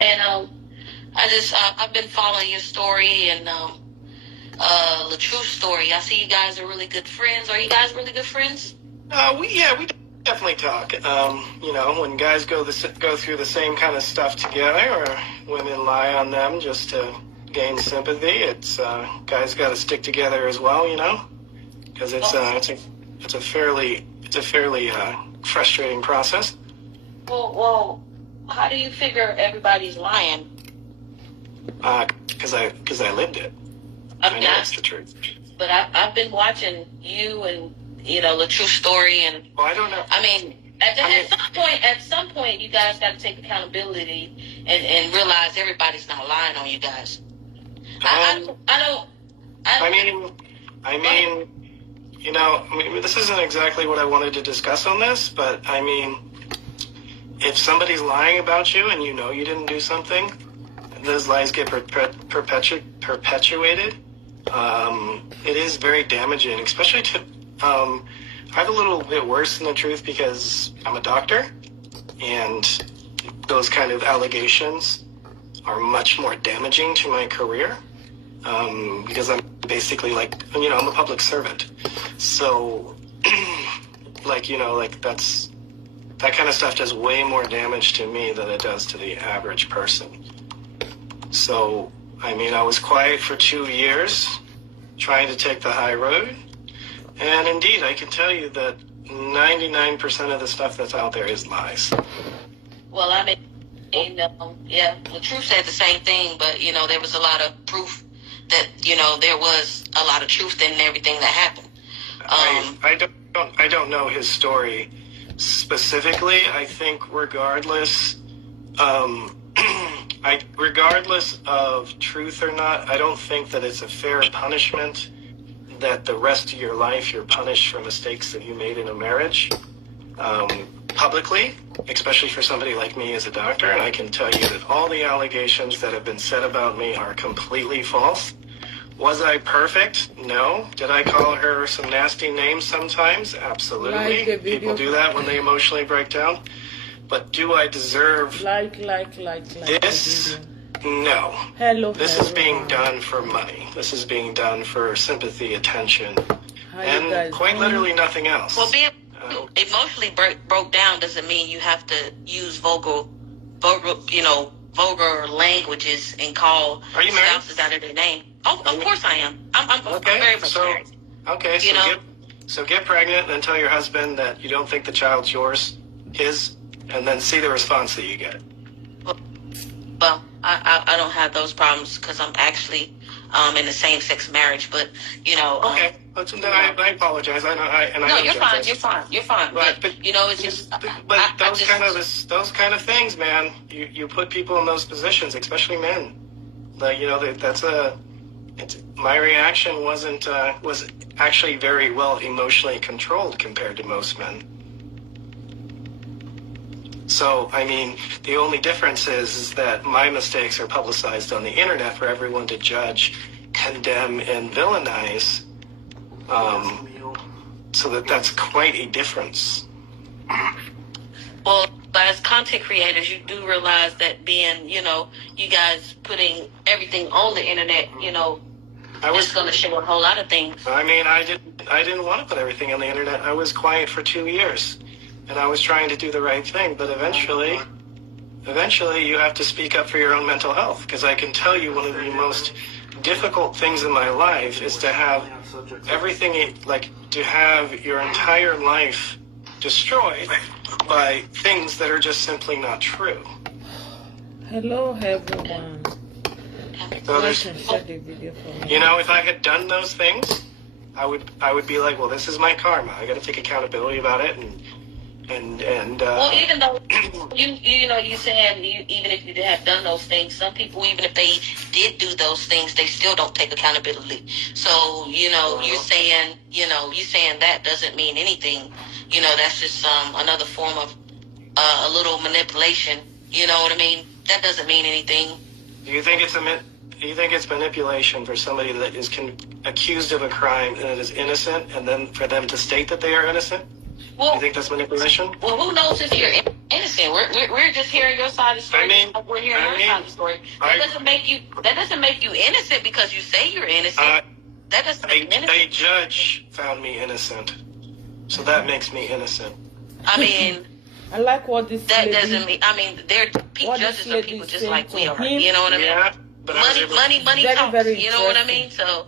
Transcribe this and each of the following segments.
And I've been following your story and the true story. I see you guys are really good friends. Are you guys really good friends? We definitely talk. When guys go through the same kind of stuff together, or women lie on them just to gain sympathy, it's guys got to stick together as well, because it's a fairly frustrating process. Well, how do you figure everybody's lying? Because I lived it. I know that's the truth. But I've been watching you and the true story, and well, I don't know. I mean, at some point, you guys got to take accountability and realize everybody's not lying on you guys. This isn't exactly what I wanted to discuss on this, but I mean, if somebody's lying about you and you didn't do something, those lies get perpetuated. It is very damaging, especially to. I have a little bit worse than the truth because I'm a doctor, and those kind of allegations are much more damaging to my career because I'm basically I'm a public servant. So, that kind of stuff does way more damage to me than it does to the average person. So, I was quiet for 2 years, trying to take the high road. And indeed, I can tell you that 99% of the stuff that's out there is lies. Well, the truth said the same thing, but, there was a lot of proof that, there was a lot of truth in everything that happened. I don't know his story specifically. I think regardless of truth or not, I don't think that it's a fair punishment that the rest of your life you're punished for mistakes that you made in a marriage publicly, especially for somebody like me as a doctor. And I can tell you that all the allegations that have been said about me are completely false. Was I perfect? No. Did I call her some nasty names sometimes? Absolutely. People do that when they emotionally break down. But do I deserve this? No. This is being done for money. This is being done for sympathy, attention, and quite literally nothing else. Well, being emotionally broke down doesn't mean you have to use vulgar languages and call spouses out of their name. Oh, of course I am. I'm very much married. Okay, so get pregnant and tell your husband that you don't think the child's his, and then see the response that you get. Well, I don't have those problems because I'm actually in a same-sex marriage, but Okay, I apologize. You're fine. But it's just. But those kind of things, man. You put people in those positions, especially men. My reaction was actually very well emotionally controlled compared to most men. So, the only difference is that my mistakes are publicized on the internet for everyone to judge, condemn, and villainize. So that's quite a difference. Well, as content creators, you do realize that being, you guys putting everything on the internet, it's going to show a whole lot of things. I didn't want to put everything on the internet. I was quiet for 2 years. And I was trying to do the right thing, but eventually you have to speak up for your own mental health. Because I can tell you one of the most difficult things in my life is to have to have your entire life destroyed by things that are just simply not true. Hello, everyone. So if I had done those things, I would be like, well, this is my karma. I got to take accountability about it, and well, even though you saying even if you have done those things, some people, even if they did do those things, they still don't take accountability. So you're saying that doesn't mean anything. That's just another form of a little manipulation. You know what I mean? That doesn't mean anything. Do you think it's manipulation for somebody that is accused of a crime and is innocent, and then for them to state that they are innocent? Well, you think that's manipulation? Well, who knows if you're innocent. We're just hearing your side of the story. We're hearing your side of the story. That doesn't make you innocent because you say you're innocent. That doesn't make you innocent. A judge found me innocent, so that makes me innocent. I mean, I like what this. That doesn't mean. I mean, judges are people just like we are. You know what I mean? Yeah, but money very, talks. very You know what I mean? So.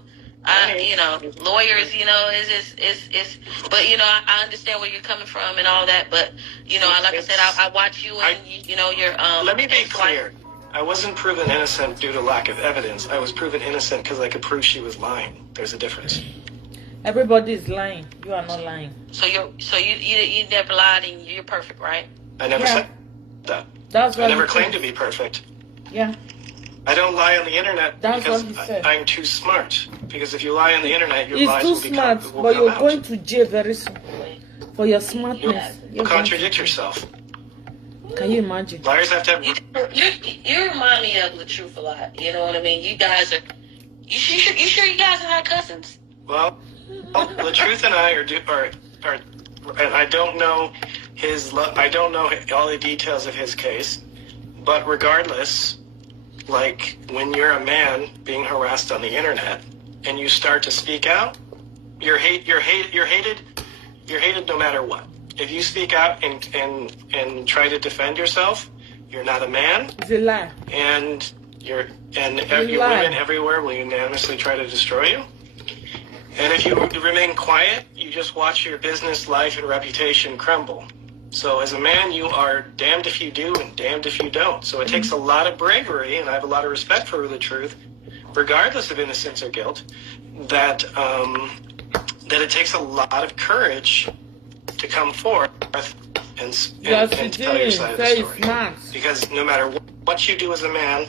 You know, lawyers, you know, is but you know, I understand where you're coming from and all that, but you know, like I said, I watch you and you know, you're Let me be clear. I wasn't proven innocent due to lack of evidence. I was proven innocent because I could prove she was lying. There's a difference. Everybody is lying. You are not lying. So you never lied and you're perfect, right? I never said that. That's what I never claimed to be perfect. Yeah. I don't lie on the internet because said. I'm too smart. Because if you lie on the internet, your He's lies too will become smart, but you're going to jail very soon for your smartness. You'll contradict yourself. Can you imagine? Liars have to have... You remind me of the truth a lot. You know what I mean? You guys are... You sure you guys are not cousins? Well, the truth and I are and I don't know I don't know all the details of his case, but regardless, like when you're a man being harassed on the internet and you start to speak out, you're hated no matter what. If you speak out and try to defend yourself, you're not a man. It's a lie. And your women everywhere will unanimously try to destroy you. And if you remain quiet, you just watch your business, life, and reputation crumble. So as a man, you are damned if you do and damned if you don't. So it takes a lot of bravery, and I have a lot of respect for the truth, regardless of innocence or guilt, that it takes a lot of courage to come forth and tell your side of the story. Smart. Because no matter what you do as a man,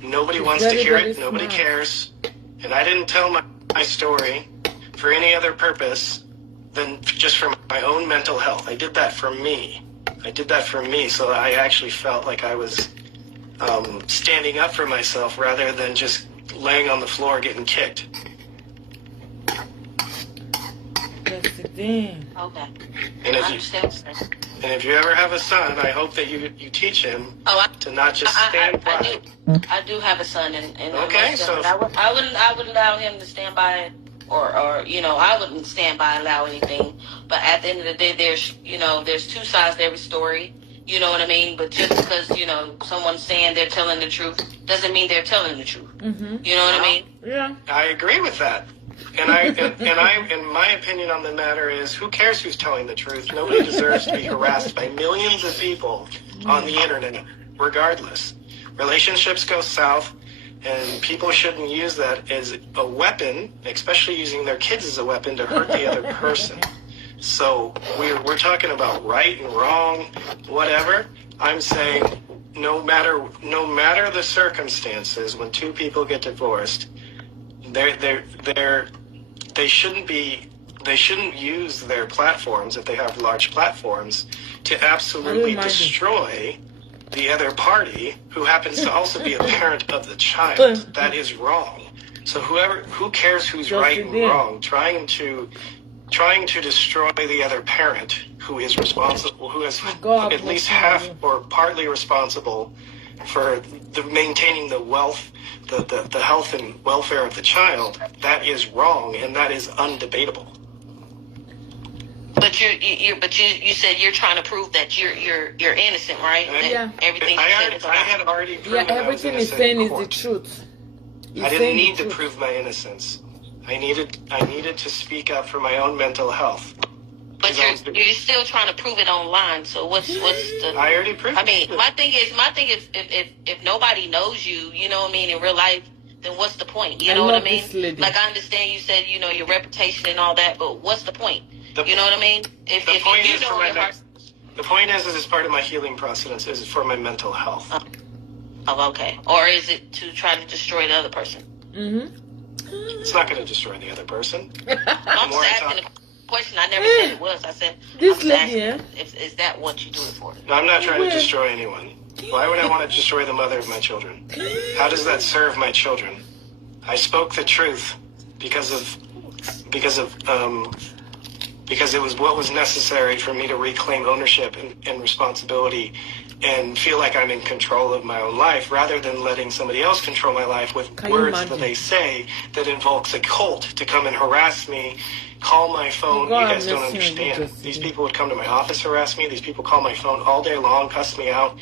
nobody wants to hear it, nobody cares. And I didn't tell my story for any other purpose than just for my own mental health. I did that for me. So I actually felt like I was standing up for myself rather than just laying on the floor getting kicked. That's the thing. Okay. And I understand. And if you ever have a son, I hope that you teach him to not just stand by. I do have a son, and okay, so I wouldn't allow him to stand by, or you know, I wouldn't stand by and allow anything. But at the end of the day, there's two sides to every story. You know what I mean? But just because someone's saying they're telling the truth doesn't mean they're telling the truth. Mm-hmm. You know what I mean? Yeah. I agree with that. And my opinion on the matter is, who cares who's telling the truth? Nobody deserves to be harassed by millions of people on the internet, regardless. Relationships go south, and people shouldn't use that as a weapon, especially using their kids as a weapon to hurt the other person. So we're talking about right and wrong, whatever. I'm saying no matter the circumstances, when two people get divorced, they shouldn't use their platforms, if they have large platforms, to absolutely destroy the other party who happens to also be a parent of the child. That is wrong. So who cares who's right and wrong? Trying to destroy the other parent who is responsible, who is at least half or partly responsible for maintaining the wealth, the health and welfare of the child, that is wrong, and that is undebatable. But you said you're trying to prove that you're innocent, right? Yeah. Everything I had already proven everything he's saying is the truth. I didn't need to prove my innocence. I needed to speak up for my own mental health. But you're still trying to prove it online. So what's the? I already proved it. I mean, my thing is if nobody knows you, you know what I mean, in real life, then what's the point? You know what I mean? Like, I understand you said your reputation and all that, but what's the point? You know what I mean? The point is it's part of my healing process. Is for my mental health. Oh, okay. Or is it to try to destroy the other person? Mm-hmm. It's not going to destroy the other person. I'm just asking a question. I never said it was. I said, this lady, is that what you do it for? No, I'm not trying to destroy anyone. Why would I want to destroy the mother of my children? How does that serve my children? I spoke the truth because of because it was what was necessary for me to reclaim ownership and responsibility and feel like I'm in control of my own life, rather than letting somebody else control my life with words that they say that invokes a cult to come and harass me, call my phone. You guys don't understand. These people would come to my office, harass me. These people call my phone all day long, cuss me out.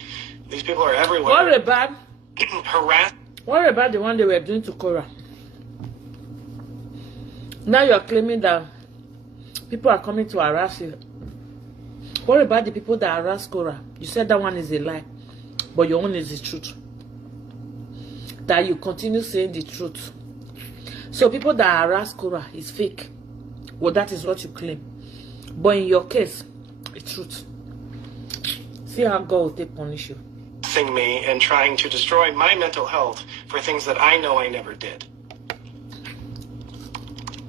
These people are everywhere. What about harass? What about the one they were doing to Korra? Now you're claiming that people are coming to harass you. What about the people that harass Korra? You said that one is a lie, but your own is the truth. That you continue saying the truth. So people that harass Korra is fake. Well, that is what you claim. But in your case, it's truth. See how God will take punish you. Me and trying to destroy my mental health for things that I know I never did.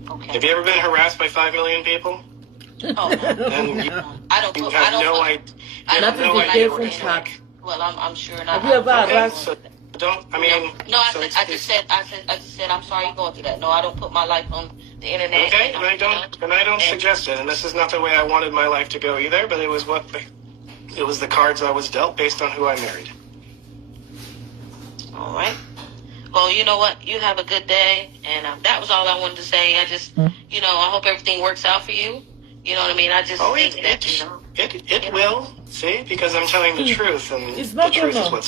Okay. Have you ever been harassed by 5 million people? Oh, no. I don't know idea. Well, I'm sure not. Have you ever harassed? So don't. I mean. No, I just said. I'm sorry you're going through that. No, I don't put my life on the internet. Okay, and I don't suggest it. And this is not the way I wanted my life to go either. But it was the cards I was dealt based on who I married. All right. Well, you know what? You have a good day, and that was all I wanted to say. I just, I hope everything works out for you. You know what I mean? I just think that, it will. See, because I'm telling the truth, and the truth is what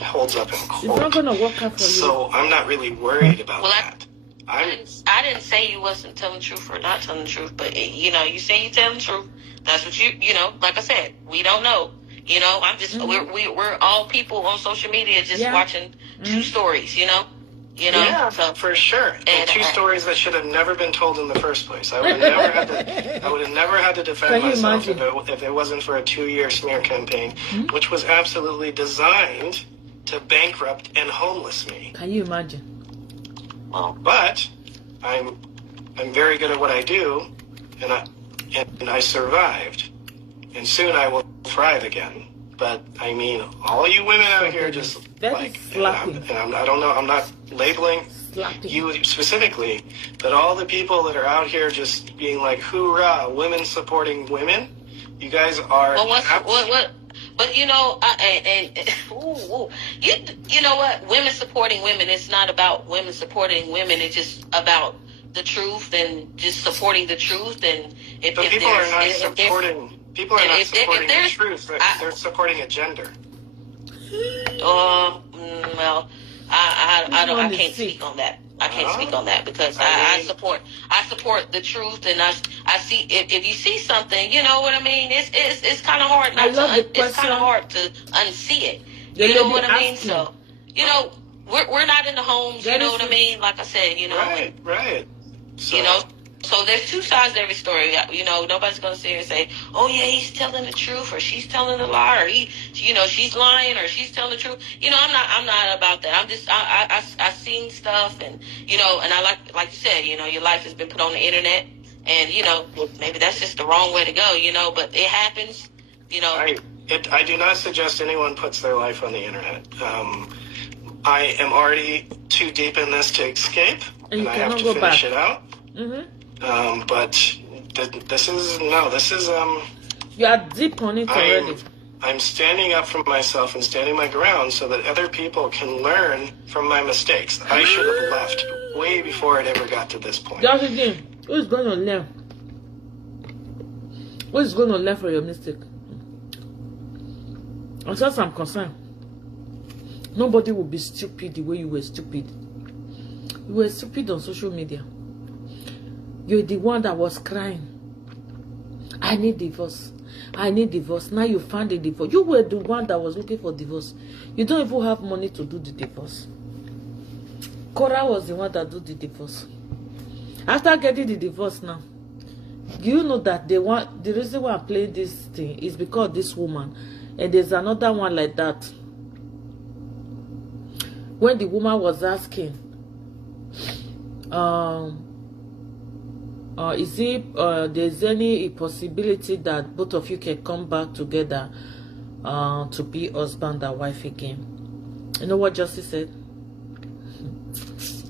holds up in court. It's not gonna work out for you. So I'm not really worried about that. I didn't say you wasn't telling the truth or not telling the truth, but you say you telling the truth. That's what like I said, we don't know. I'm just we're all people on social media just watching true stories. Yeah, so, for sure. And two stories that should have never been told in the first place. I would have never had to defend myself if it wasn't for a 2-year smear campaign, which was absolutely designed to bankrupt and homeless me. Can you imagine? Well, but I'm very good at what I do, and I survived, and soon I will thrive again. But I mean, all you women out here just I don't know. I'm not labeling you specifically, but all the people that are out here just being like, "Hoorah, women supporting women." You guys are. Well, what? But you know what? Women supporting women. It's not about women supporting women. It's just about the truth and just supporting the truth. And people are not supporting the truth. They're supporting a gender. Well, I can't speak on that. I can't speak on that because I support the truth, and I see if you see something, you know what I mean. It's kind of hard it's kind of hard to unsee it. You know what I mean? So we're not in the homes. You know what I mean? Like I said, right. So, So there's two sides to every story. Nobody's gonna sit here and say, "Oh yeah, he's telling the truth," or "She's telling a lie," or she's lying, or "She's telling the truth." I'm not about that. I'm just I seen stuff, and and I like you said, your life has been put on the internet, and maybe that's just the wrong way to go, but it happens, I do not suggest anyone puts their life on the internet. I am already too deep in this to escape, and I have to finish it out. But this is you are deep on it already. I'm standing up for myself and standing my ground so that other people can learn from my mistakes. I should have left way before it ever got to this point. Just again, who's going to learn? Who is going to learn from your mistake? As far as I'm concerned, nobody will be stupid the way you were stupid. You were stupid on social media. You're the one that was crying. I need divorce. I need divorce. Now you found a divorce. You were the one that was looking for divorce. You don't even have money to do the divorce. Korra was the one that did the divorce. After getting the divorce now, do you know that the reason why I'm playing this thing is because this woman, and there's another one like that. When the woman was asking, there's any possibility that both of you can come back together to be husband and wife again? You know what Justice said?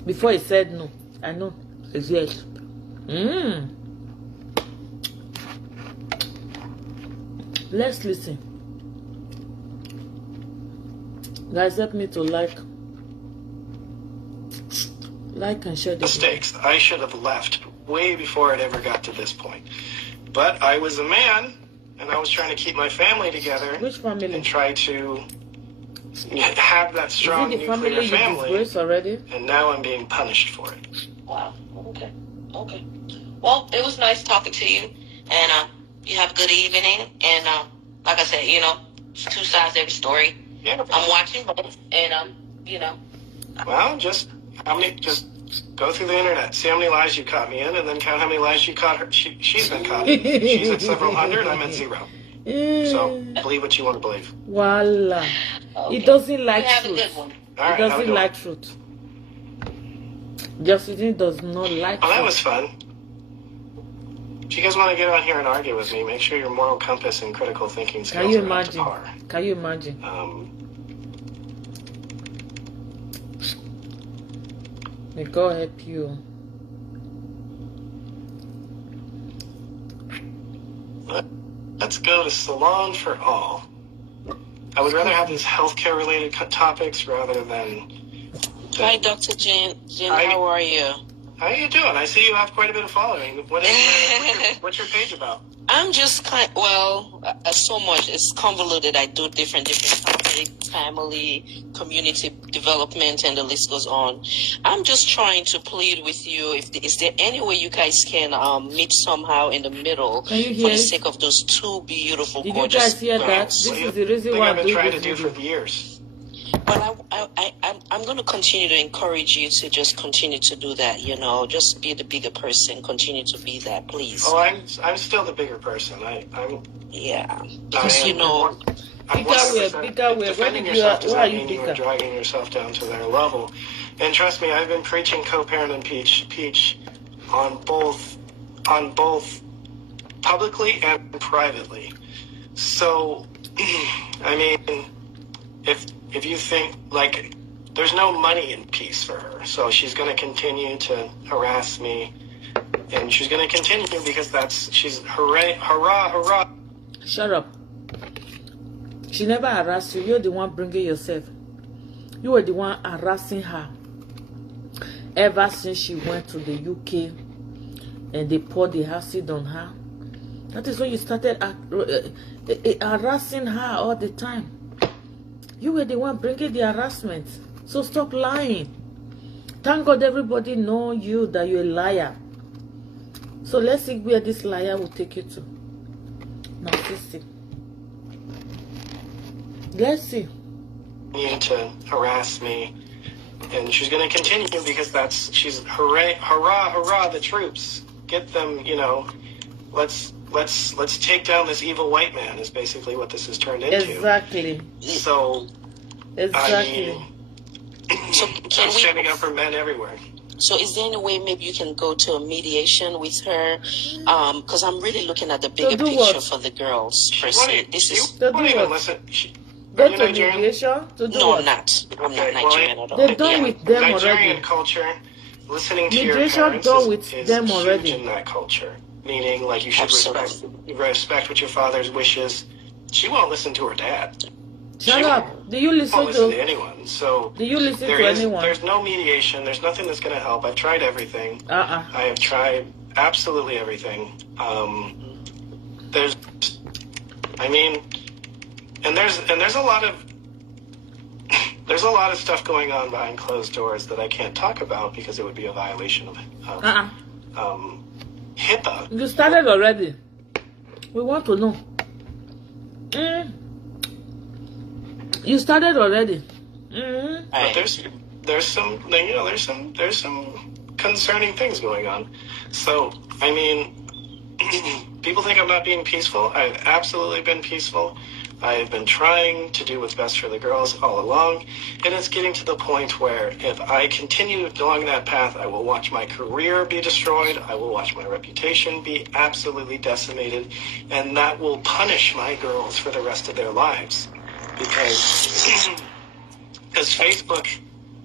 Before he said no, I know it's yes. Let's listen. Guys, help me to like and share the mistakes. I should have left way before it ever got to this point. But I was a man, and I was trying to keep my family together. Which family? And try to have that strong Is it the nuclear family. You already? And now I'm being punished for it. Wow. Okay. Okay. Well, it was nice talking to you, and you have a good evening. And like I said, you know, it's two sides to every story. Yeah. I'm watching both, and you know. Well, just go through the internet, see how many lies you caught me in, and then count how many lies you caught her. She's been caught in. She's at several hundred. I'm at 0. So believe what you want to believe. Voila. Okay. It doesn't like have truth. A good one. All right, it doesn't like truth. Justin does not like Well, that truth. was fun. If you guys want to get on here and argue with me, make sure your moral compass and critical thinking skills Can you are up to imagine? par. Can you imagine? May God help you. Let's go to Salon for All. I would rather have these healthcare related topics rather than. Hi, Dr. Jen. Hi. How are you? How are you doing? I see you have quite a bit of following. What's your page about? I'm just so much. It's convoluted. I do different topics, family, community development, and the list goes on. I'm just trying to plead with you. Is there any way you guys can meet somehow in the middle for the sake of those two beautiful, Did gorgeous you guys hear that? girls? This is the reason why I've been trying to do do for years. Well, I'm going to continue to encourage you to just continue to do that. You know, just be the bigger person. Continue to be that, please. Oh, I'm still the bigger person. I'm. Yeah, because you know. Bigger way. Defending yourself does not mean you are dragging yourself down to their level. And trust me, I've been preaching co-parent and peach on both publicly and privately. So, I mean, if you think like there's no money in peace for her, so she's going to continue to harass me, and she's going to continue because she's hurrah. Shut up. She never harassed you. You're the one bringing yourself. You were the one harassing her. Ever since she went to the UK and they poured the acid on her. That is when you started harassing her all the time. You were the one bringing the harassment. So stop lying. Thank God everybody know you that you're a liar. So let's see where this liar will take you to. Narcissistic. Let's see. To harass me, and she's going to continue because she's hurrah the troops, get them, you know, let's take down this evil white man is basically what this has turned into. Exactly. So exactly. So I'm standing up for men everywhere. So is there any way maybe you can go to a mediation with her? Because I'm really looking at the bigger picture for the girls. Per se. You won't even listen. Go to mediation? No, I'm not. I'm not Nigerian at all. They're done with them already. Nigerian culture, listening to mediation your parents done with is them huge already. in that culture. Meaning, like, you should respect what your father's wishes. She won't listen to her dad. Shut up. Do you listen to anyone? So do you listen to anyone? There's no mediation. There's nothing that's going to help. I've tried everything. I have tried absolutely everything. There's a lot of stuff going on behind closed doors that I can't talk about because it would be a violation of HIPAA. You started already. We want to know. You started already. But there's some concerning things going on. So I mean, people think I'm not being peaceful. I've absolutely been peaceful. I've been trying to do what's best for the girls all along, and it's getting to the point where if I continue along that path, I will watch my career be destroyed, I will watch my reputation be absolutely decimated, and that will punish my girls for the rest of their lives. Because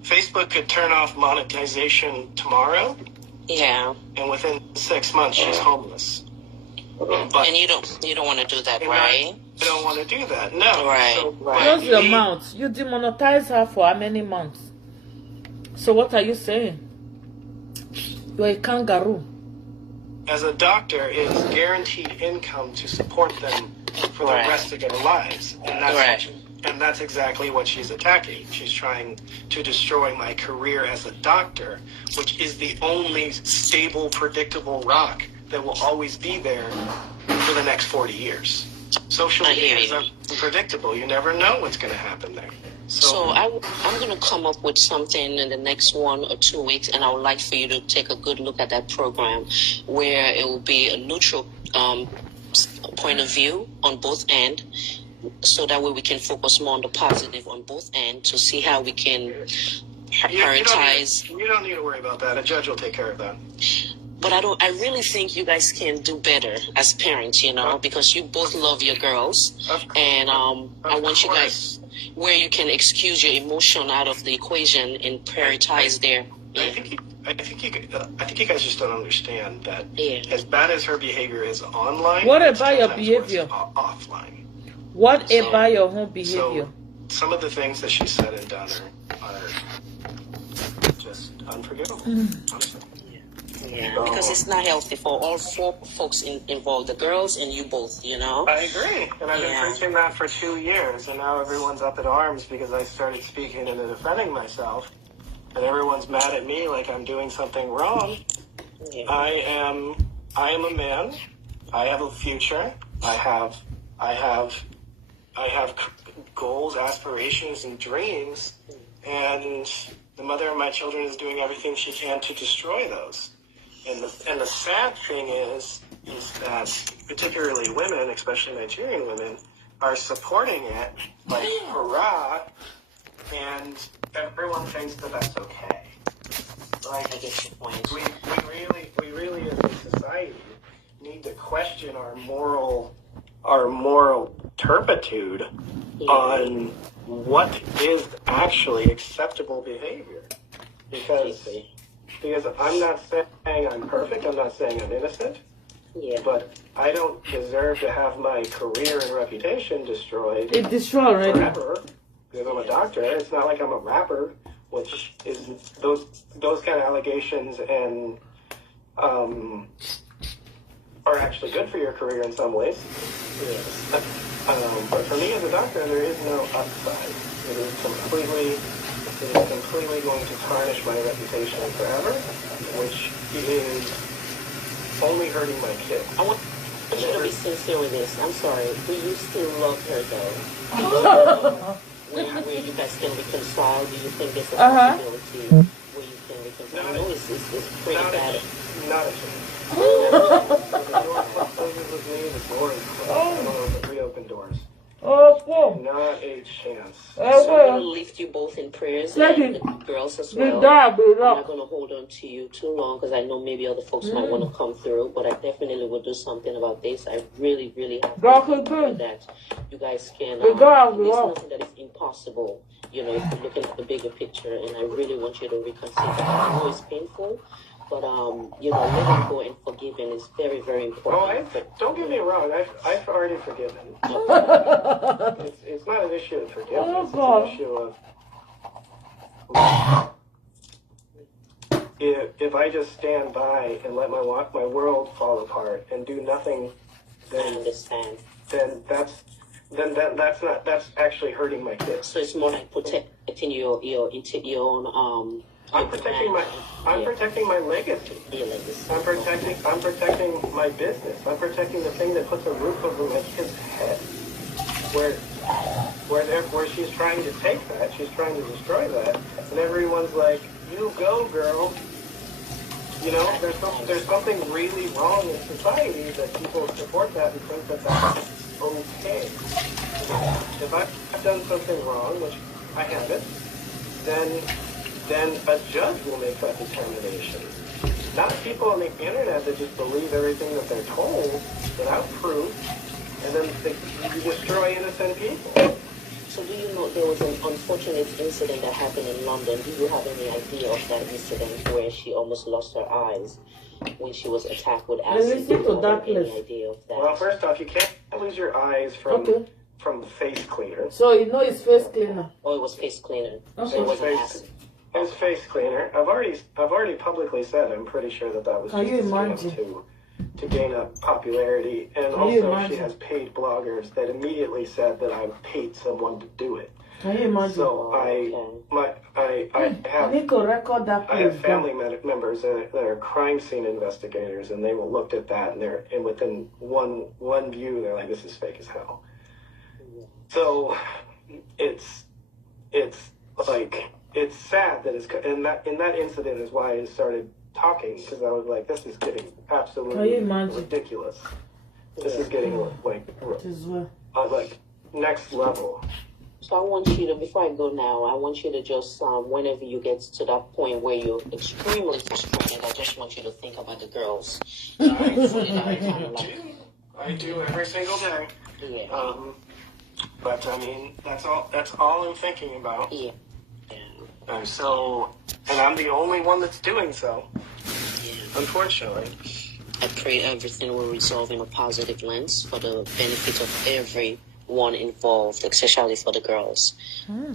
Facebook could turn off monetization tomorrow. Yeah. And within 6 months, she's homeless. But, and you don't want to do that, right? I don't want to do that. No. Right, So, right. Close your mouth. You demonetize her for how many months? So what are you saying? You're a kangaroo. As a doctor, it's guaranteed income to support them for the rest of their lives. And that's exactly what she's attacking. She's trying to destroy my career as a doctor, which is the only stable, predictable rock that will always be there for the next 40 years. Social media is unpredictable. You never know what's going to happen there. So I'm going to come up with something in the next 1 or 2 weeks, and I would like for you to take a good look at that program where it will be a neutral point of view on both ends, so that way we can focus more on the positive on both ends to see how we can prioritize. You don't need to worry about that. A judge will take care of that. But I really think you guys can do better as parents, you know, because you both love your girls. And I want you guys, where you can excuse your emotion out of the equation and prioritize their. I think you guys just don't understand that as bad as her behavior is online, what about your behavior offline? What about your home behavior? So some of the things that she said and done are just unforgivable. Honestly. Yeah, because it's not healthy for all 4 folks involved, the girls and you both, you know? I agree. And I've been preaching that for 2 years, and now everyone's up in arms because I started speaking and defending myself, and everyone's mad at me like I'm doing something wrong. Yeah. I am a man. I have a future. I have goals, aspirations, and dreams, and the mother of my children is doing everything she can to destroy those. And the sad thing is that particularly women, especially Nigerian women, are supporting it like hurrah, and everyone thinks that that's okay. Like, I get your point. We really as a society need to question our moral turpitude on what is actually acceptable behavior. Because I'm not saying I'm perfect, I'm not saying I'm innocent, but I don't deserve to have my career and reputation destroyed forever because I'm a doctor. It's not like I'm a rapper, which is those kind of allegations and are actually good for your career in some ways. But for me as a doctor, there is no upside. It is completely going to tarnish my reputation forever, which is only hurting my kids. I want you to be sincere with this. I'm sorry. Do you still love her, though? where you guys can reconcile? Do you think there's a possibility where you can reconcile? I know it's pretty bad. Not a chance. The door closes with me, the door is closed. I don't know if it reopened doors. Not a chance. So I'm going to lift you both in prayers, and the girls as well. I'm not going to hold on to you too long because I know maybe other folks might want to come through, but I definitely will do something about this. I really, really have to that you guys can. There's nothing that is impossible, you know, if you're looking at the bigger picture, and I really want you to reconsider. I know it's painful, but you know, letting go and forgiving is very, very important. Don't get me wrong. I've already forgiven. It's not an issue of forgiveness. It's an issue of if I just stand by and let my world fall apart and do nothing, then that's actually hurting my kids. So it's more like protecting your own. I'm protecting my legacy. I'm protecting my business. I'm protecting the thing that puts a roof over my kid's head. Where she's trying to take that, she's trying to destroy that, and everyone's like, "You go, girl." You know, there's something really wrong in society that people support that and think that that's okay. If I've done something wrong, which I haven't, then a judge will make that determination. Not people on the internet that just believe everything that they're told without proof, and then you destroy innocent people. So do you know there was an unfortunate incident that happened in London? Do you have any idea of that incident where she almost lost her eyes when she was attacked with acid? Listen to that any place. idea of that? Well, first off, you can't lose your eyes from face cleaner. So you know it's face cleaner. Oh, it was face cleaner. Okay. So it wasn't acid. It was face cleaner. I've already publicly said I'm pretty sure that was Can just you a scam imagine? to gain up popularity, and Can you also imagine? she has paid bloggers that immediately said that I paid someone to do it. Can you imagine? So I need to record that I have place family down. members that are crime scene investigators, and they will looked at that, and within one view, they're like, "This is fake as hell." So it's like it's sad that it's in that incident is why I started talking, because I was like, "This is getting absolutely ridiculous. This is getting like next level." So I want you to, before I go now, I want you to just, whenever you get to that point where you're extremely frustrated, I just want you to think about the girls. I do every single day. Yeah. But I mean, that's all I'm thinking about. Yeah. And I'm the only one that's doing so. Yeah. Unfortunately. I pray everything will resolve in a positive lens for the benefit of everyone involved, especially for the girls.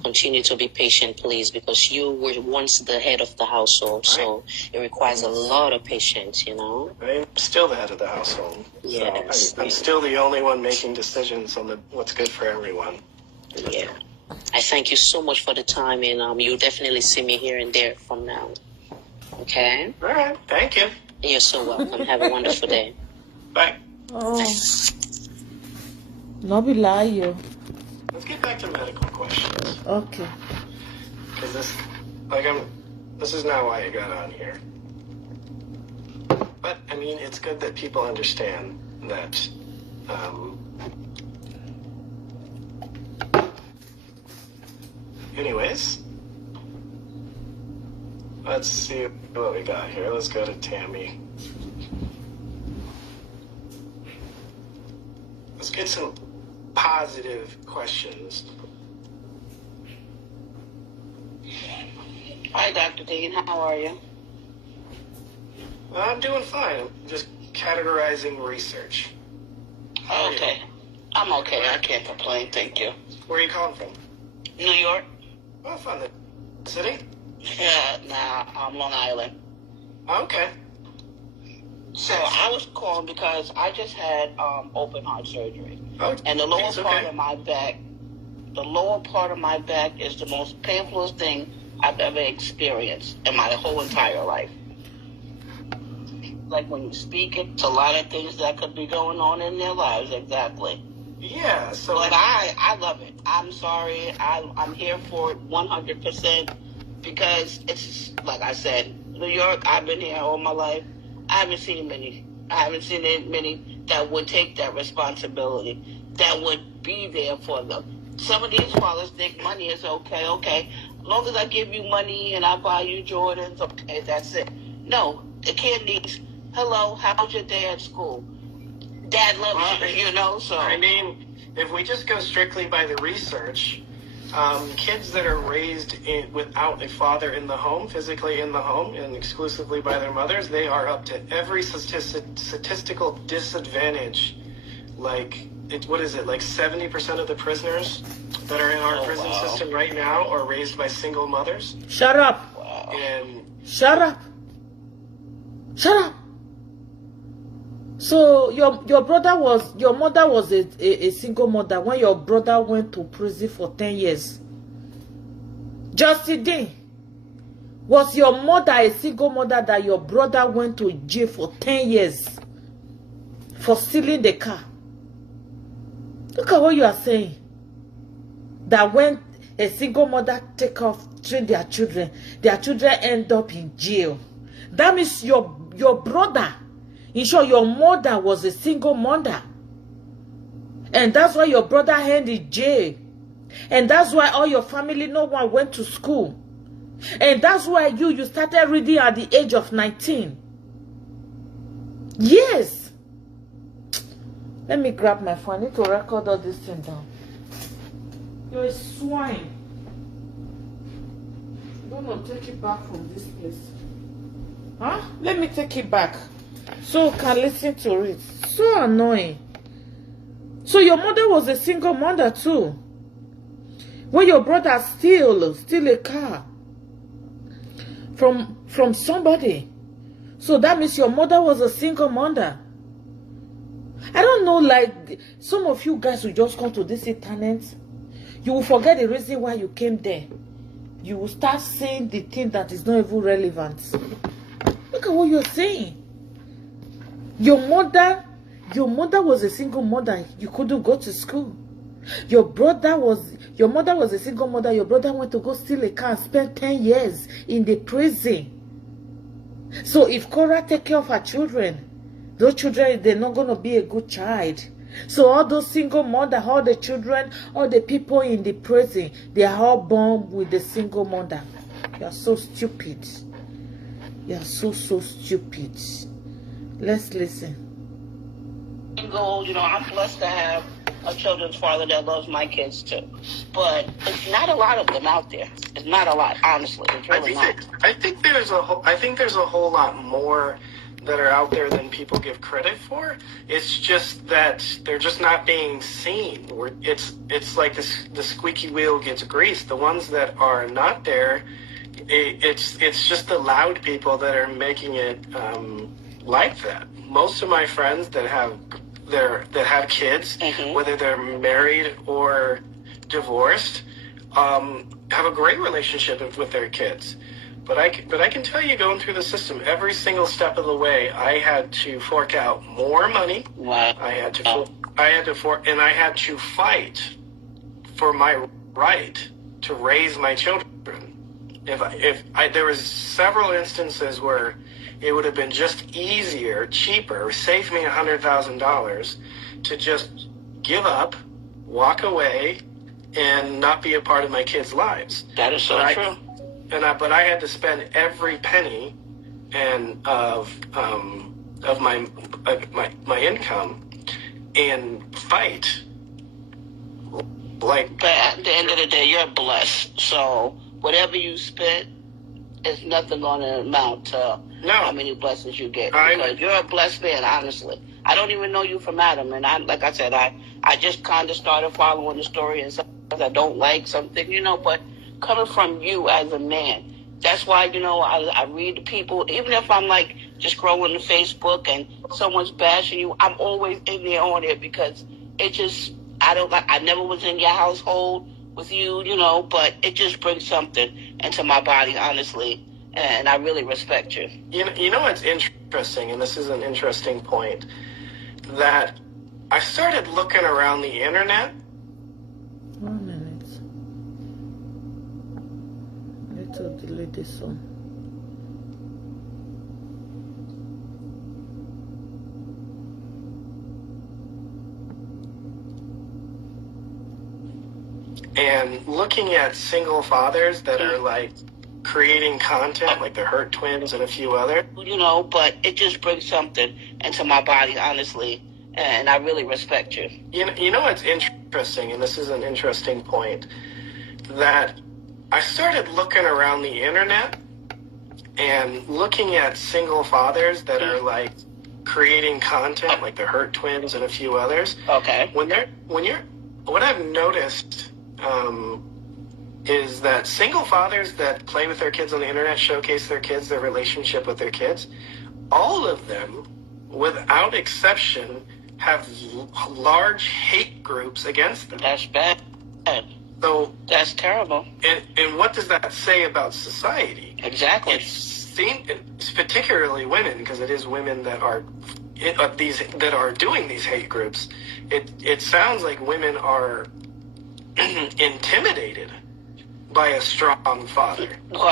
Continue to be patient, please, because you were once the head of the household, so it requires a lot of patience, you know? I'm still the head of the household. Yes. So I'm still the only one making decisions on what's good for everyone. Yeah. I thank you so much for the time, and you'll definitely see me here and there from now. Okay? All right. Thank you. You're so welcome. Have a wonderful day. Bye. Oh. No be lie, yo. Let's get back to medical questions. Okay. Because this is not why I got on here. But, I mean, it's good that people understand that, anyways, let's see what we got here. Let's go to Tammy. Let's get some positive questions. Hi, Dr. Dean. How are you? I'm doing fine. I'm just categorizing research. Okay. I'm okay. I can't complain. Thank you. Where are you calling from? New York? Oh, from the city? Yeah, I'm Long Island. Okay. So I was calling because I just had open heart surgery. Oh, And the lower it's part okay. of my back is the most painfulest thing I've ever experienced in my whole entire life. Like when you speak, it's a lot of things that could be going on in their lives, exactly. Yeah, so... But I love it. I'm sorry. I'm here for it 100% because it's, like I said, New York, I've been here all my life. I haven't seen many that would take that responsibility, that would be there for them. Some of these fathers think money is okay. As long as I give you money and I buy you Jordans, okay, that's it. No, the kid needs, hello, how's your day at school? Dad loves you, you know, so. I mean, if we just go strictly by the research, kids that are raised without a father in the home, physically in the home, and exclusively by their mothers, they are up to every statistical disadvantage. Like, what is it, like 70% of the prisoners that are in our prison system right now are raised by single mothers? Shut up. Wow. And Shut up. Shut up. So your mother was a single mother when your brother went to prison for 10 years. Just today, was your mother a single mother that your brother went to jail for 10 years for stealing the car? Look at what you are saying. That when a single mother train their children end up in jail. That means your brother, in short, your mother was a single mother. And that's why your brother end in jail. And that's why all your family, no one went to school. And that's why you started reading at the age of 19. Yes. Let me grab my phone. I need to record all this thing down. You're a swine. I'm gonna take it back from this place. Huh? Let me take it back so you can listen to it. So annoying. So your mother was a single mother too. When your brother steal a car from somebody. So that means your mother was a single mother. I don't know, like some of you guys will just come to this internet. You will forget the reason why you came there. You will start saying the thing that is not even relevant. Look at what you're saying. Your mother was a single mother. You couldn't go to school. Your mother was a single mother. Your brother went to go steal a car and spend 10 years in the prison. So if Korra take care of her children, those children, they're not going to be a good child. So all those single mothers, all the children, all the people in the prison, they are all born with the single mother. You are so stupid. You are so stupid. Let's listen. Goal, I'm blessed to have a children's father that loves my kids too. But it's not a lot of them out there. It's not a lot, honestly. It's really I think there's a whole lot more that are out there than people give credit for. It's just that they're just not being seen. It's like the squeaky wheel gets greased. The ones that are not there, it's just the loud people that are making it like that. Most of my friends that have kids, whether they're married or divorced, have a great relationship with their kids. But I can tell you, going through the system, every single step of the way, I had to fork out more money. Wow. I had to fight for my right to raise my children. There was several instances where it would have been just easier, cheaper, save me $100,000 to just give up, walk away, and not be a part of my kids' lives. That is so true. But I had to spend every penny of my income and fight. But at the end of the day, you're blessed. So whatever you spent is nothing going to amount to how many blessings you get. Because you're a blessed man, honestly. I don't even know you from Adam, and like I said, I just kind of started following the story, and sometimes I don't like something, but coming from you as a man, that's why, I read the people, even if I'm like just scrolling to Facebook and someone's bashing you, I'm always in there on it, because it just, I never was in your household with you, but it just brings something into my body, honestly, and I really respect you. You know what's interesting, and this is an interesting point, that I started looking around the internet. 1 minute. I need to delete this one. And looking at single fathers that are like creating content, like the Hurt Twins and a few other. But it just brings something into my body, honestly, and I really respect you. You know what's interesting, and this is an interesting point, that I started looking around the internet and looking at single fathers that are like creating content, like the Hurt Twins and a few others. Okay. What I've noticed is that single fathers that play with their kids on the internet, showcase their kids, their relationship with their kids, all of them, without exception, have large hate groups against them. That's bad. So that's terrible. And what does that say about society? Exactly. It's particularly women, because it is women that are doing these hate groups. It sounds like women are intimidated by a strong father.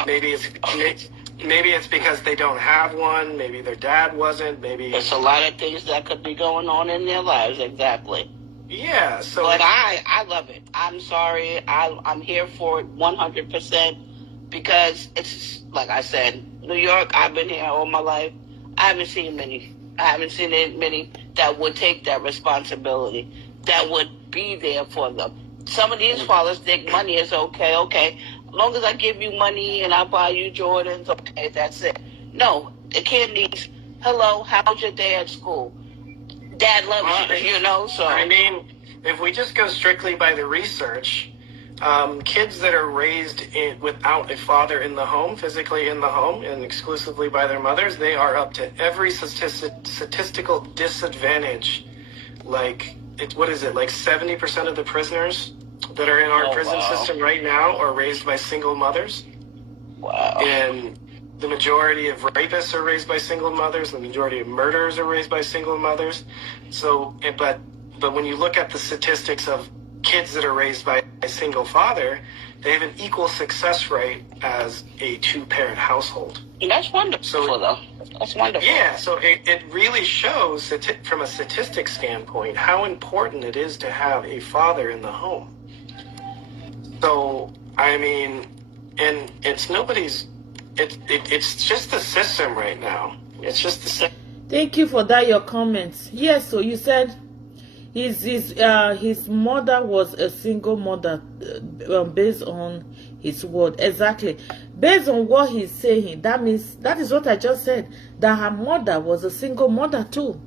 Maybe it's because they don't have one. Maybe their dad wasn't. Maybe there's a lot of things that could be going on in their lives. Exactly. Yeah. So, but I love it. I'm sorry. I'm here for it 100%, because it's like I said, New York. I've been here all my life. I haven't seen many that would take that responsibility, that would be there for them, some of these fathers think money is okay. Okay, as long as I give you money and I buy you Jordans, okay, that's it. No, the kid needs, hello, how's your day at school? Dad loves you, you know, so. I mean, if we just go strictly by the research, kids that are raised without a father in the home, physically in the home, and exclusively by their mothers, they are up to every statistical disadvantage. Like, what is it, like 70% of the prisoners that are in our prison system right now are raised by single mothers. Wow. And the majority of rapists are raised by single mothers. The majority of murderers are raised by single mothers. So, but when you look at the statistics of kids that are raised by a single father, they have an equal success rate as a two-parent household. And that's wonderful, though. That's wonderful. Yeah, so it really shows that from a statistics standpoint how important it is to have a father in the home. So, I mean, and it's nobody's... It's just the system right now. It's just the system. Thank you for that, your comments. Yes, so you said his mother was a single mother based on his word. Exactly. Based on what he's saying, that means, that is what I just said, that her mother was a single mother too.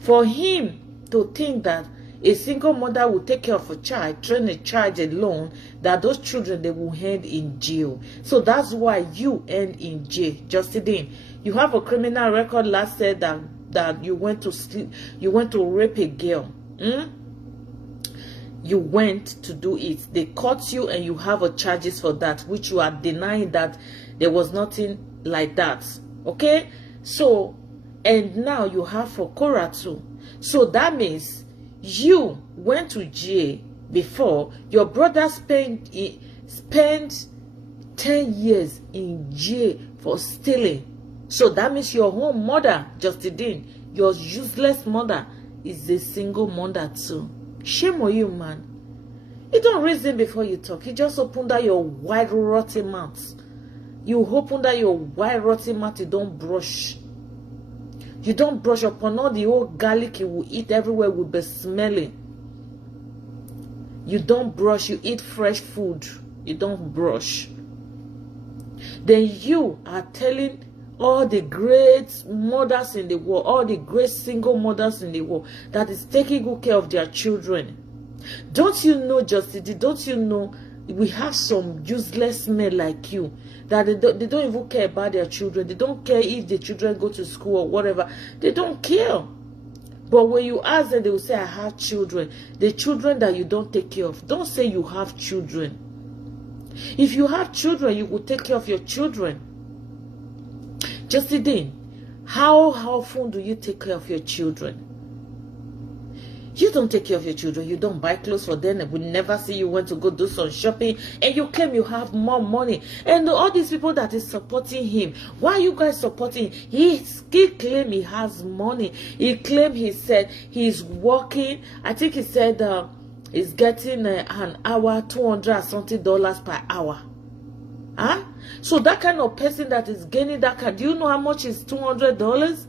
For him to think that a single mother will take care of a child, train a child alone, that those children, they will end in jail. So that's why you end in jail. Justine, you have a criminal record. Last said that you went to sleep, you went to rape a girl. You went to do it. They caught you and you have a charges for that, which you are denying that there was nothing like that. Okay? So, and now you have for korra too. So that means you went to jail before. Your brother spent 10 years in jail for stealing. So that means your own mother, Justine, your useless mother, is a single mother too. Shame on you, man. You don't reason before you talk. You just open that your wide rotten mouth. You open that your wide rotten mouth. You don't brush. You don't brush upon all the old garlic you will eat everywhere will be smelling. You don't brush. You eat fresh food. You don't brush. Then you are telling all the great mothers in the world, all the great single mothers in the world, that is taking good care of their children. Don't you know, Justice? Don't you know we have some useless men like you that they don't even care about their children. They don't care if the children go to school or whatever. They don't care. But when you ask them, they will say, I have children. The children that you don't take care of. Don't say you have children. If you have children, you will take care of your children. Justine, how often do you take care of your children? You don't take care of your children. You don't buy clothes for them. We never see you went to go do some shopping. And you claim you have more money. And all these people that is supporting him, why are you guys supporting him? He claim he has money. He claim he said he's working. I think he said he's getting an hour, $200 something per hour. Huh? So that kind of person that is gaining that kind, do you know how much is $200?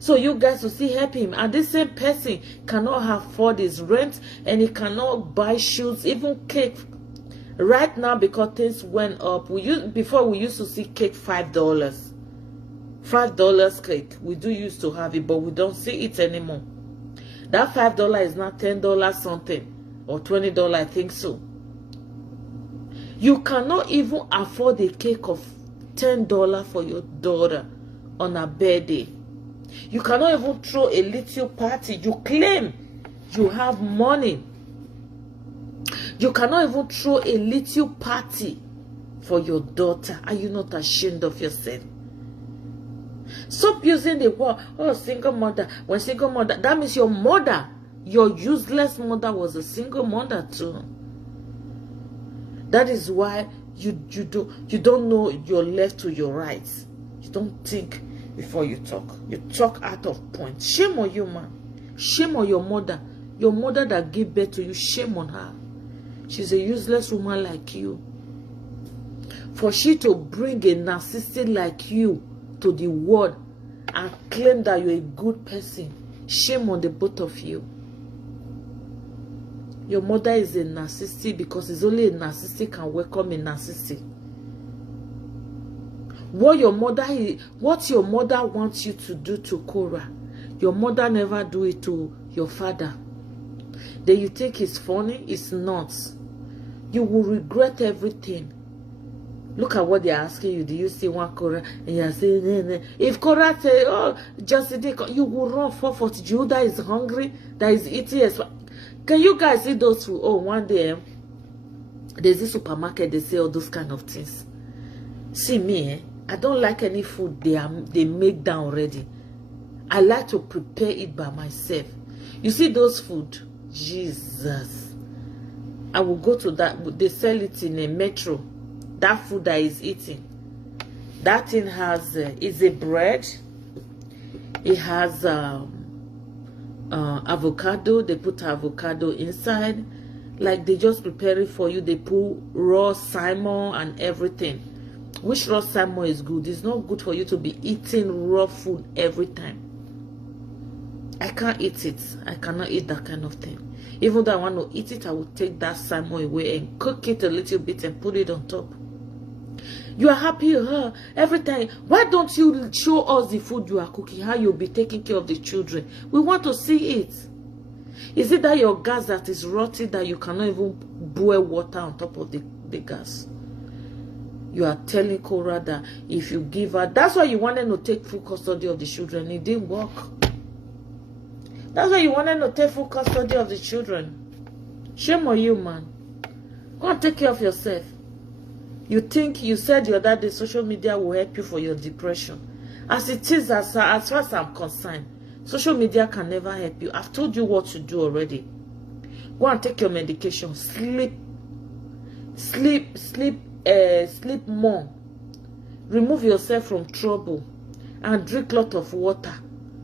So you guys will see help him. And this same person cannot afford his rent and he cannot buy shoes, even cake. Right now, because things went up, before we used to see cake $5. $5 cake. We do used to have it, but we don't see it anymore. That $5 is now $10 something or $20, I think so. You cannot even afford a cake of $10 for your daughter on a birthday. You cannot even throw a little party. You claim you have money. You cannot even throw a little party for your daughter. Are you not ashamed of yourself? Stop using the word, oh, single mother. When single mother, that means your mother, your useless mother was a single mother too. That is why you don't know your left to your right. You don't think before you talk. You talk out of point. Shame on you, man. Shame on your mother. Your mother that gave birth to you, shame on her. She's a useless woman like you. For she to bring a narcissist like you to the world and claim that you're a good person, shame on the both of you. Your mother is a narcissist because it's only a narcissist can welcome a narcissist. What your mother wants you to do to Korra, your mother never do it to your father. Then you think it's funny? It's not. You will regret everything. Look at what they're asking you. Do you see one Korra? And you're saying, nah, nah. If Korra say, oh, just you will run 440. Judah is hungry, that is eating as well. Can you guys see those food? Oh, one day, there's this supermarket, they say all those kind of things. See me, I don't like any food they make down already. I like to prepare it by myself. You see those food? Jesus. I will go to that. They sell it in a metro. That food that is eating. That thing has, is a bread. It has avocado. They put avocado inside. Like they just prepare it for you. They put raw salmon and everything. Which raw salmon is good? It's not good for you to be eating raw food every time. I can't eat it. I cannot eat that kind of thing. Even though I want to eat it, I will take that salmon away and cook it a little bit and put it on top. You are happy, every time. Why don't you show us the food you are cooking, how you'll be taking care of the children? We want to see it. Is it that your gas that is rotting that you cannot even boil water on top of the gas? You are telling Korra that if you give her, that's why you wanted to take full custody of the children. It didn't work. That's why you wanted to take full custody of the children. Shame on you, man. Go and take care of yourself. You think you said the other day social media will help you for your depression. As it is, as far as I'm concerned, social media can never help you. I've told you what to do already. Go and take your medication. Sleep more. Remove yourself from trouble and drink a lot of water.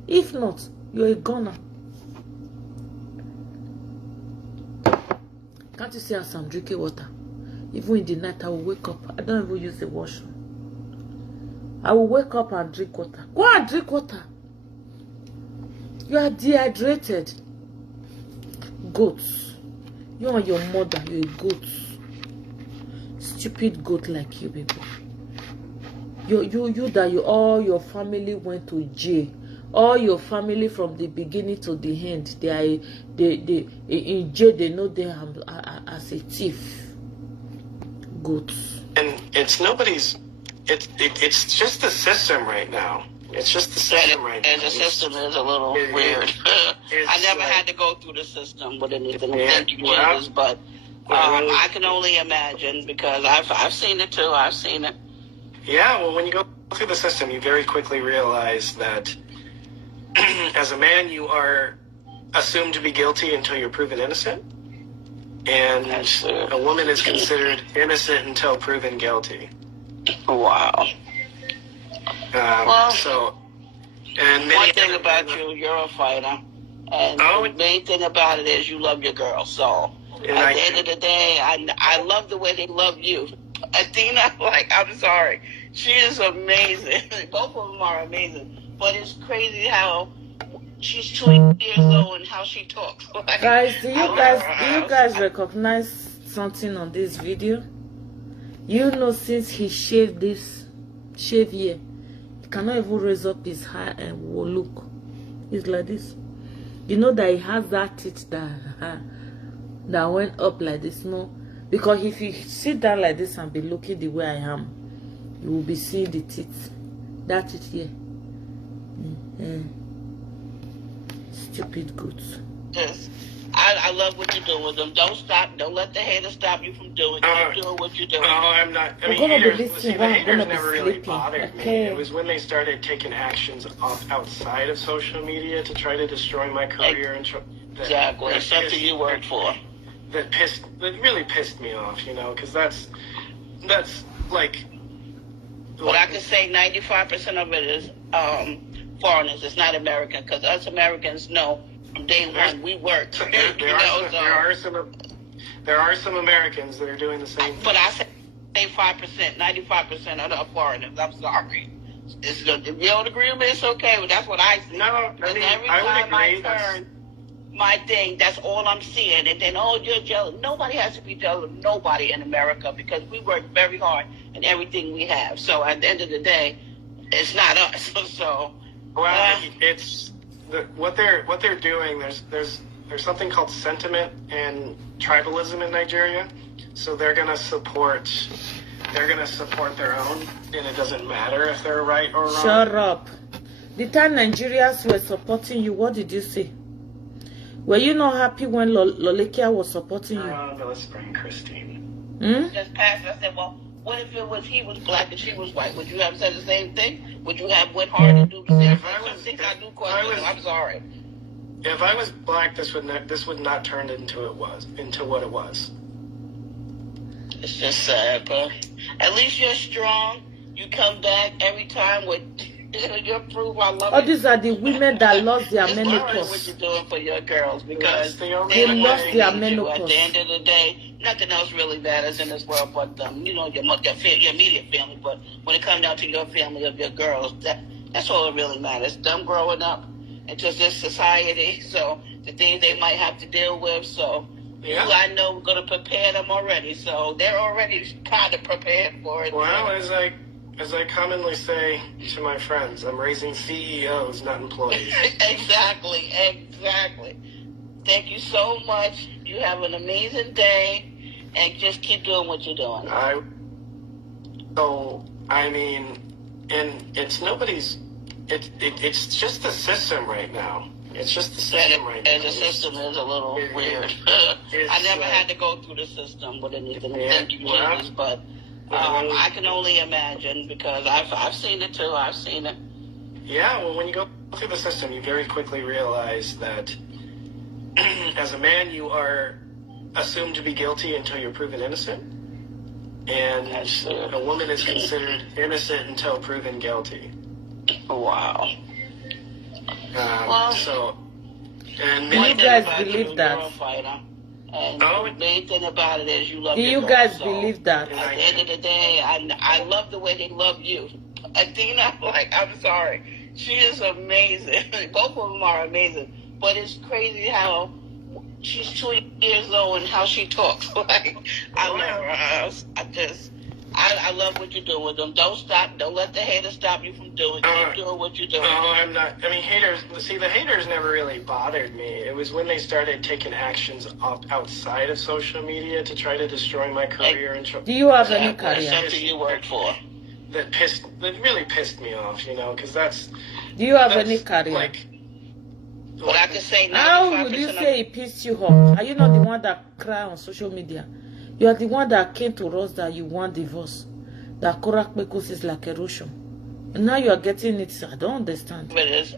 If not, you're a goner. Can't you see as I'm drinking water? Even in the night, I will wake up. I don't even use the washroom. I will wake up and drink water. Go and drink water. You are dehydrated. Goats. You and your mother, you're a goat. Stupid goat like you, baby. All your family went to jail. All your family from the beginning to the end, they in jail. They know them as a thief. Goats. And it's nobody's. It's just the system right now. It's just the system right now. And the system is a little weird. I never had to go through the system with anything. Thank you, Jesus, but I can only imagine because I've seen it too. I've seen it. Yeah, well, when you go through the system, you very quickly realize that as a man, you are assumed to be guilty until you're proven innocent. And a woman is considered innocent until proven guilty. Wow. And one thing about you, you're a fighter. And the main thing about it is you love your girl. So at the end of the day, I love the way they love you. Athena, I'm sorry. She is amazing. Both of them are amazing. But it's crazy how she's 20 years old and how she talks. Guys, do you guys recognize something on this video? You know, since he shaved here, he cannot even raise up his hair and look. It's like this. You know that he has that teeth that went up like this, no? Because if you sit down like this and be looking the way I am, you will be seeing the teeth. That teeth here. Stupid goods. Yes. I love what you're doing with them. Don't stop. Don't let the haters stop you from doing. Keep doing what you're doing. No, I'm not. I mean, the haters never really bothered me. It was when they started taking actions outside of social media to try to destroy my career and exactly. It's something you worked for. That really pissed me off, you know, because that's like. But I can say 95% of it is foreigners. It's not American, because us Americans know from day one we work. There are some Americans that are doing the same thing. But I say 5%, 95% are the foreigners. I'm sorry. If you don't agree with me, it's okay. But that's what I see. No, I mean, every I would time agree. my thing. That's all I'm seeing. And then, oh, you're jealous. Nobody has to be jealous of nobody in America because we work very hard in everything we have. So at the end of the day, it's not us. So, well, it's what they're doing. There's something called sentiment and tribalism in Nigeria. So they're gonna support their own, and it doesn't matter if they're right or wrong. Shut up. The time Nigerians were supporting you, what did you say? Were you not happy when Lolekia was supporting you? But let's bring Christine. Just passed. I said, well, what if it was he was black and she was white? Would you have said the same thing? Would you have went hard to do the same thing? I'm sorry. If I was black, this would not turn into what it was. It's just sad, but at least you're strong. You come back every time with your proof. I love it. These are the women that lost their it's menopause. What you're doing for your girls because they lost their menopause. At the end of the day, nothing else really matters in this world but your immediate family. But when it comes down to your family of your girls, that's all that really matters. Them growing up into this society, so the things they might have to deal with. So I know we're going to prepare them already. So they're already kind of prepared for it. Well, as I commonly say to my friends, I'm raising CEOs, not employees. Exactly. Thank you so much. You have an amazing day, and just keep doing what you're doing. And it's nobody's. It's just the system right now. It's just the system right now. And the system is a little weird. I never had to go through the system with anything. Thank you, Jesus, but. I can only imagine because I've seen it too. I've seen it. Yeah, well, when you go through the system, you very quickly realize that as a man, you are assumed to be guilty until you're proven innocent, and a woman is considered innocent until proven guilty. Wow. You guys believe that? And the main thing about it is you love Do your you girl, guys so believe that? At the end of the day, I love the way they love you. Adina, I'm sorry. She is amazing. Both of them are amazing. But it's crazy how she's 2 years old and how she talks. I love her. I love what you're doing with them. Don't stop. Don't let the haters stop you from doing. Keep doing what you're doing. No, I'm not. I mean, haters. See, the haters never really bothered me. It was when they started taking actions outside of social media to try to destroy my career. Do you have any career? Something you work for. That really pissed me off. Because that's. Do you have any career? But I can say how would you say it pissed you off? Are you not the one that cry on social media? You are the one that came to us that you want divorce. That korra because is like erosion. And now you are getting it. I don't understand. But it's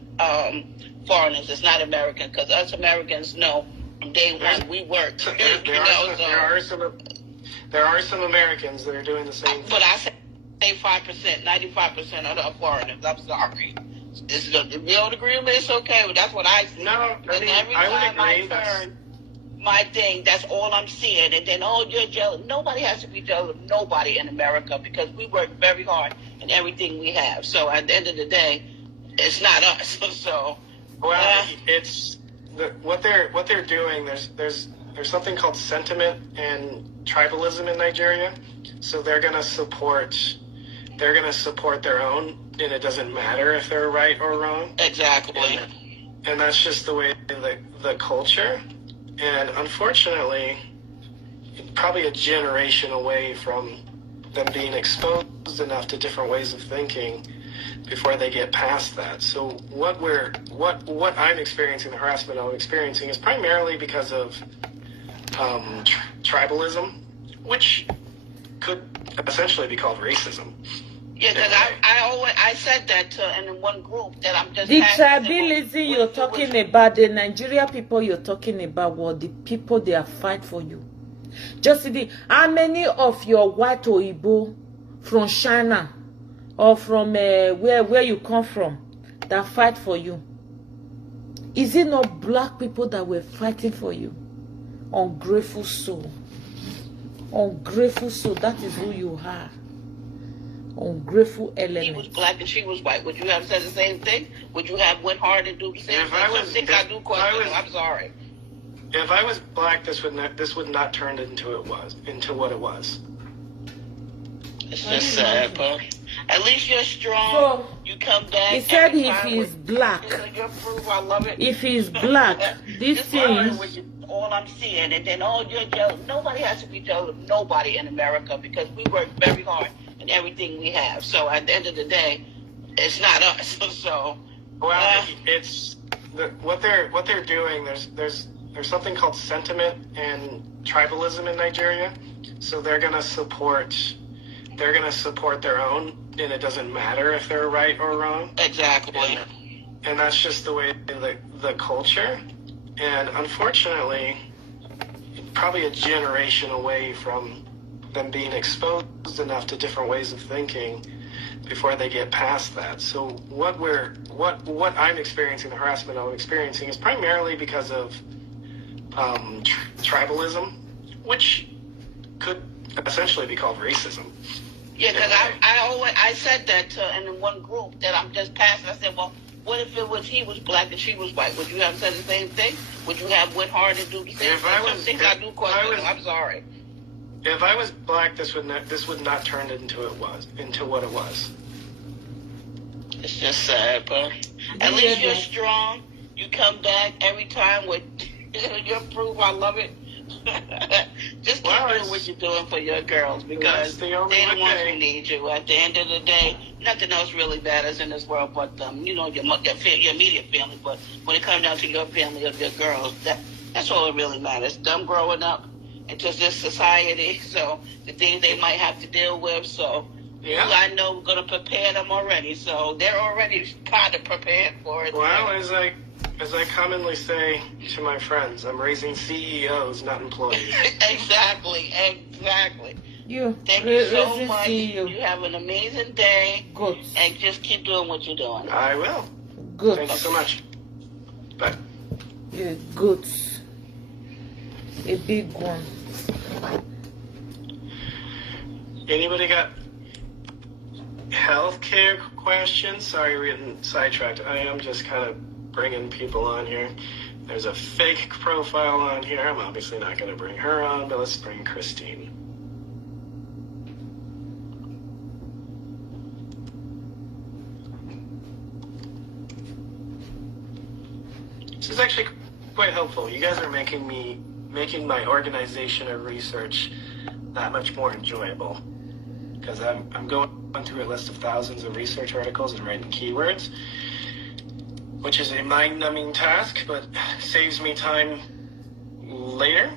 foreigners. It's not American. Because us Americans know from day one we work. There are some Americans that are doing the same thing. But I say 5%, 95% of the foreigners. I'm sorry. The real agreement is okay. But that's what I see. No, I mean, every time I would agree. I turn my thing, that's all I'm seeing. And then, oh, you're jealous. Nobody has to be jealous of nobody in America because we work very hard in everything we have. So at the end of the day, it's not us. So, it's what they're doing. There's something called sentiment and tribalism in Nigeria. So they're gonna support their own, and it doesn't matter if they're right or wrong. Exactly. And that's just the way the culture. And unfortunately, probably a generation away from them being exposed enough to different ways of thinking before they get past that. So what I'm experiencing, the harassment I'm experiencing, is primarily because of tribalism, which could essentially be called racism. Yeah, because I said that in one group that I'm just... The tribalism you're talking about, the Nigeria people you're talking about, were the people they are fight for you. Just see, how many of your white or Igbo from China or from where you come from that fight for you? Is it not black people that were fighting for you? Ungrateful soul. Ungrateful soul, that is who you are. Ungrateful element. He was black and she was white. Would you have said the same thing? Would you have went hard and do the same thing? I'm sorry. If I was black, this would not turn into what it was. It's just sad, but at least you're strong. So, you come back. he said every if time he's with- black, You're proof, I love it. if he's black, this Just thing, with you, all I'm seeing, and then you're jealous. Nobody has to be jealous of nobody in America because we work very hard in everything we have. So at the end of the day, it's not us. So it's what they're doing. There's something called sentiment and tribalism in Nigeria. So they're gonna support their own, and it doesn't matter if they're right or wrong. Exactly. And that's just the way the culture. And unfortunately, probably a generation away from them being exposed enough to different ways of thinking before they get past that. So what I'm experiencing, the harassment I'm experiencing, is primarily because of tribalism, which could essentially be called racism. Yeah, because I said that in one group that I'm just passing. I said, well, what if he was black and she was white? Would you have said the same thing? Would you have went hard to do the same thing? I'm sorry. If I was black, this would not turn into what it was. It's just sad, but at least you're strong. You come back every time with your proof. I love it. Just keep doing what you're doing for your girls because they're the ones who need you. At the end of the day, nothing else really matters in this world but your immediate family. But when it comes down to your family of your girls, that's all that really matters. Them growing up into this society, so the things they might have to deal with. So I know we're going to prepare them already. So they're already kind of prepared for it. Well, as I commonly say to my friends, I'm raising CEOs, not employees. Exactly. Thank you so much. CEO. You have an amazing day. Good. And just keep doing what you're doing. I will. Good. Thank you so much. Bye. Yeah, good. A big one. Anybody got healthcare questions? Sorry, we're getting sidetracked. I am just kind of bringing people on here. There's a fake profile on here. I'm obviously not going to bring her on, but let's bring Christine. This is actually quite helpful. You guys are making my organization of research that much more enjoyable, because I'm going through a list of thousands of research articles and writing keywords, which is a mind-numbing task, but saves me time later.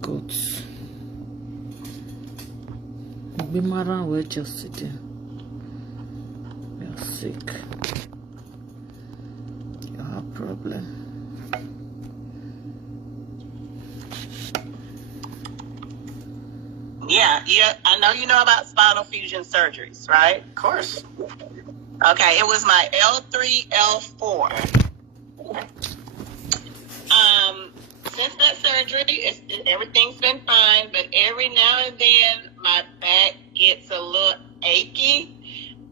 Good. Bimara, we're just sitting. You're sick. You have a problem. Yeah, I know you know about spinal fusion surgeries, right? Of course. Okay, it was my L3, L4. Since that surgery, everything's been fine, but every now and then my back gets a little achy,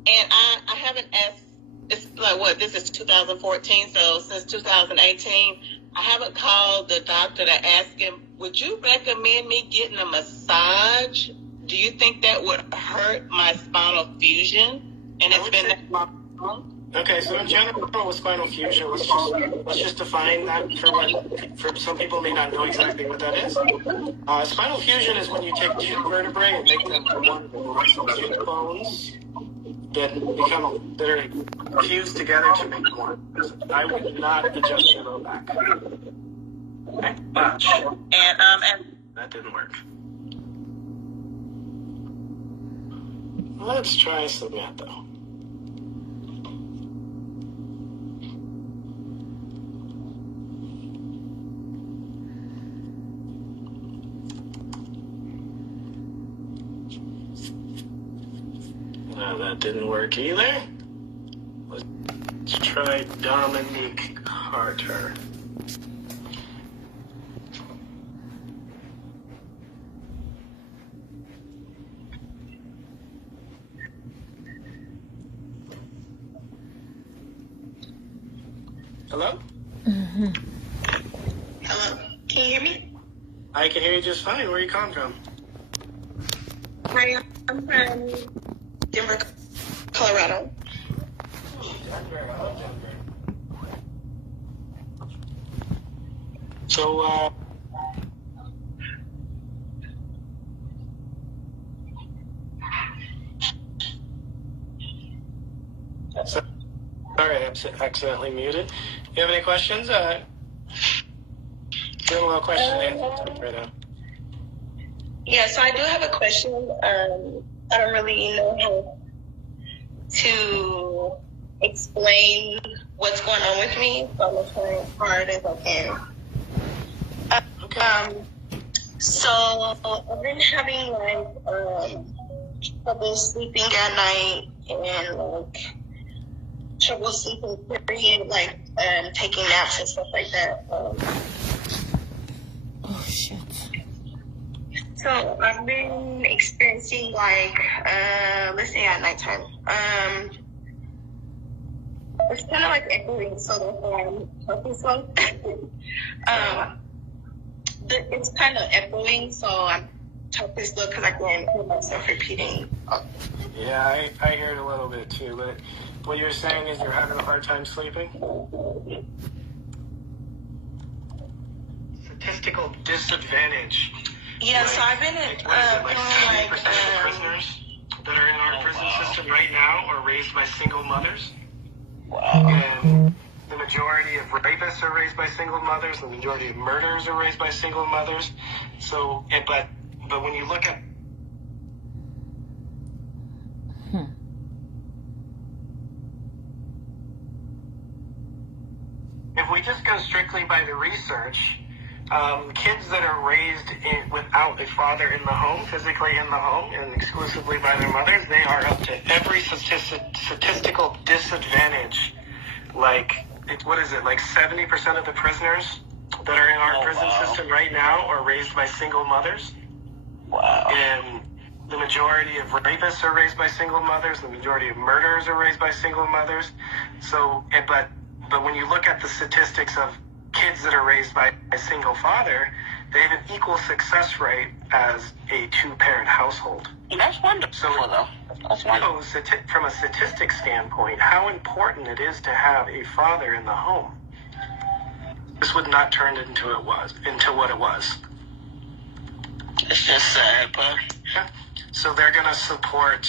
and I haven't asked. It's like what? This is 2014, so since 2018, I haven't called the doctor to ask him, would you recommend me getting a massage? Do you think that would hurt my spinal fusion? And it's been that long. Okay, so in general with spinal fusion, let's just define that for some people may not know exactly what that is. Spinal fusion is when you take two vertebrae and make them one. So two bones that are fused together to make one. I would not adjust your low back. Okay, much. And that didn't work. Let's try submit though. No, that didn't work either. Let's try Dominique Carter. Hello? Hello? Can you hear me? I can hear you just fine. Where are you calling from? Hi, I'm from Denver, Colorado. Denver. I love Denver. So, sorry, I accidentally muted. You have any questions? Doing a little question and answer right now. Yeah, so I do have a question. I don't really know how to explain what's going on with me, so I'm going to try as hard as I can. Okay. So I've been having trouble sleeping at night and trouble sleeping period, taking naps and stuff like that. Oh shit. So I've been experiencing let's say at nighttime. It's kind of like echoing, so that's why I'm talking slow. It's kind of echoing, so I'm talking slow because I can hear myself repeating. Yeah, I hear it a little bit too, but what you're saying is you're having a hard time sleeping? Statistical disadvantage. Yeah, so I've been like 70% of the prisoners that are in our prison system right now are raised by single mothers. Wow. And the majority of rapists are raised by single mothers. The majority of murderers are raised by single mothers. So, but when you look at if we just go strictly by the research, kids that are raised without a father in the home, physically in the home, and exclusively by their mothers, they are up to every statistical disadvantage. Like 70% of the prisoners that are in our prison system right now are raised by single mothers. Wow. And the majority of rapists are raised by single mothers. The majority of murderers are raised by single mothers. So, but when you look at the statistics of kids that are raised by a single father, they have an equal success rate as a two-parent household. That's wonderful, though. That's wonderful. So, from a statistics standpoint, how important it is to have a father in the home. This would not turn it into what it was. It's just sad, but yeah. So they're gonna support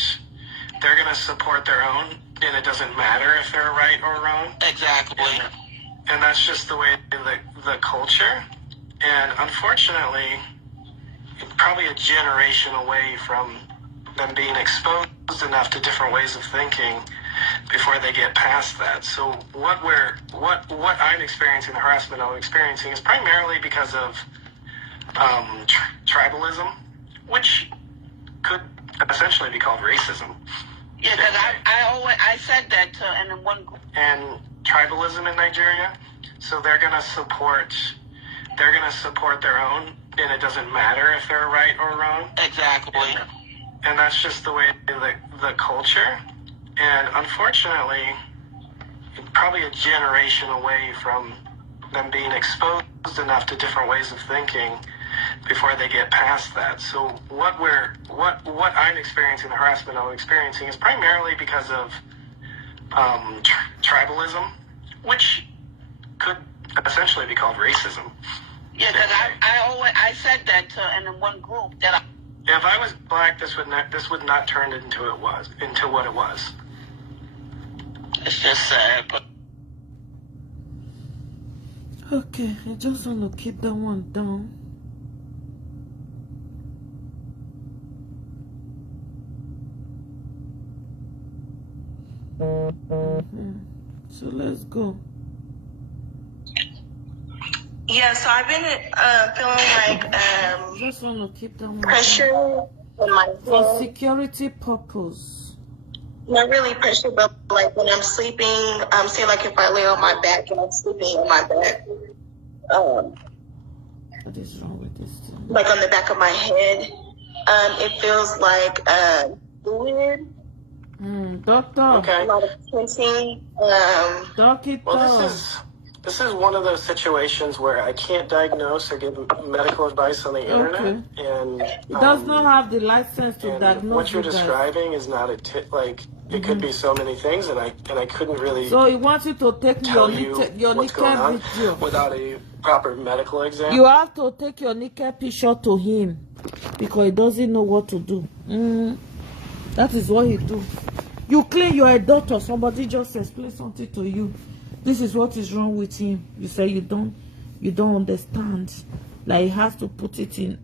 their own, and it doesn't matter if they're right or wrong. Exactly. And that's just the way the culture. And unfortunately, it's probably a generation away from them being exposed enough to different ways of thinking before they get past that. So what I'm experiencing, the harassment I'm experiencing, is primarily because of tribalism, which could essentially be called racism. Yeah, because I said that in one group. And tribalism in Nigeria, so they're gonna support their own, and it doesn't matter if they're right or wrong. Exactly. And that's just the way the culture. And unfortunately, it's probably a generation away from them being exposed enough to different ways of thinking before they get past that. So what I'm experiencing, the harassment I'm experiencing, is primarily because of tribalism, which could essentially be called racism. Yeah, because I said that in one group that if I was black, this would not turn it into what it was. It's just sad, but okay, I just want to keep that one down. So let's go. Yeah, so I've been feeling just want to keep that one pressure down. in my head. For security purpose. Not really pressure, but like when I'm sleeping, say like if I lay on my back and I'm sleeping on my back, what is wrong with this thing? like on the back of my head, it feels like fluid. Doctor. Okay. A lot of tension. Doctor. Well, This is one of those situations where I can't diagnose or give medical advice on the internet, and It does not have the license to diagnose. What you're you guys. describing is not a like. It could be so many things, and I couldn't really. So he wants you to take tell your what's going on video without a proper medical exam. You have to take your naked picture to him because he doesn't know what to do. That is what he do. You claim you are a doctor. Somebody just explain something to you. This is what is wrong with him. You say you don't understand. Like he has to put it in.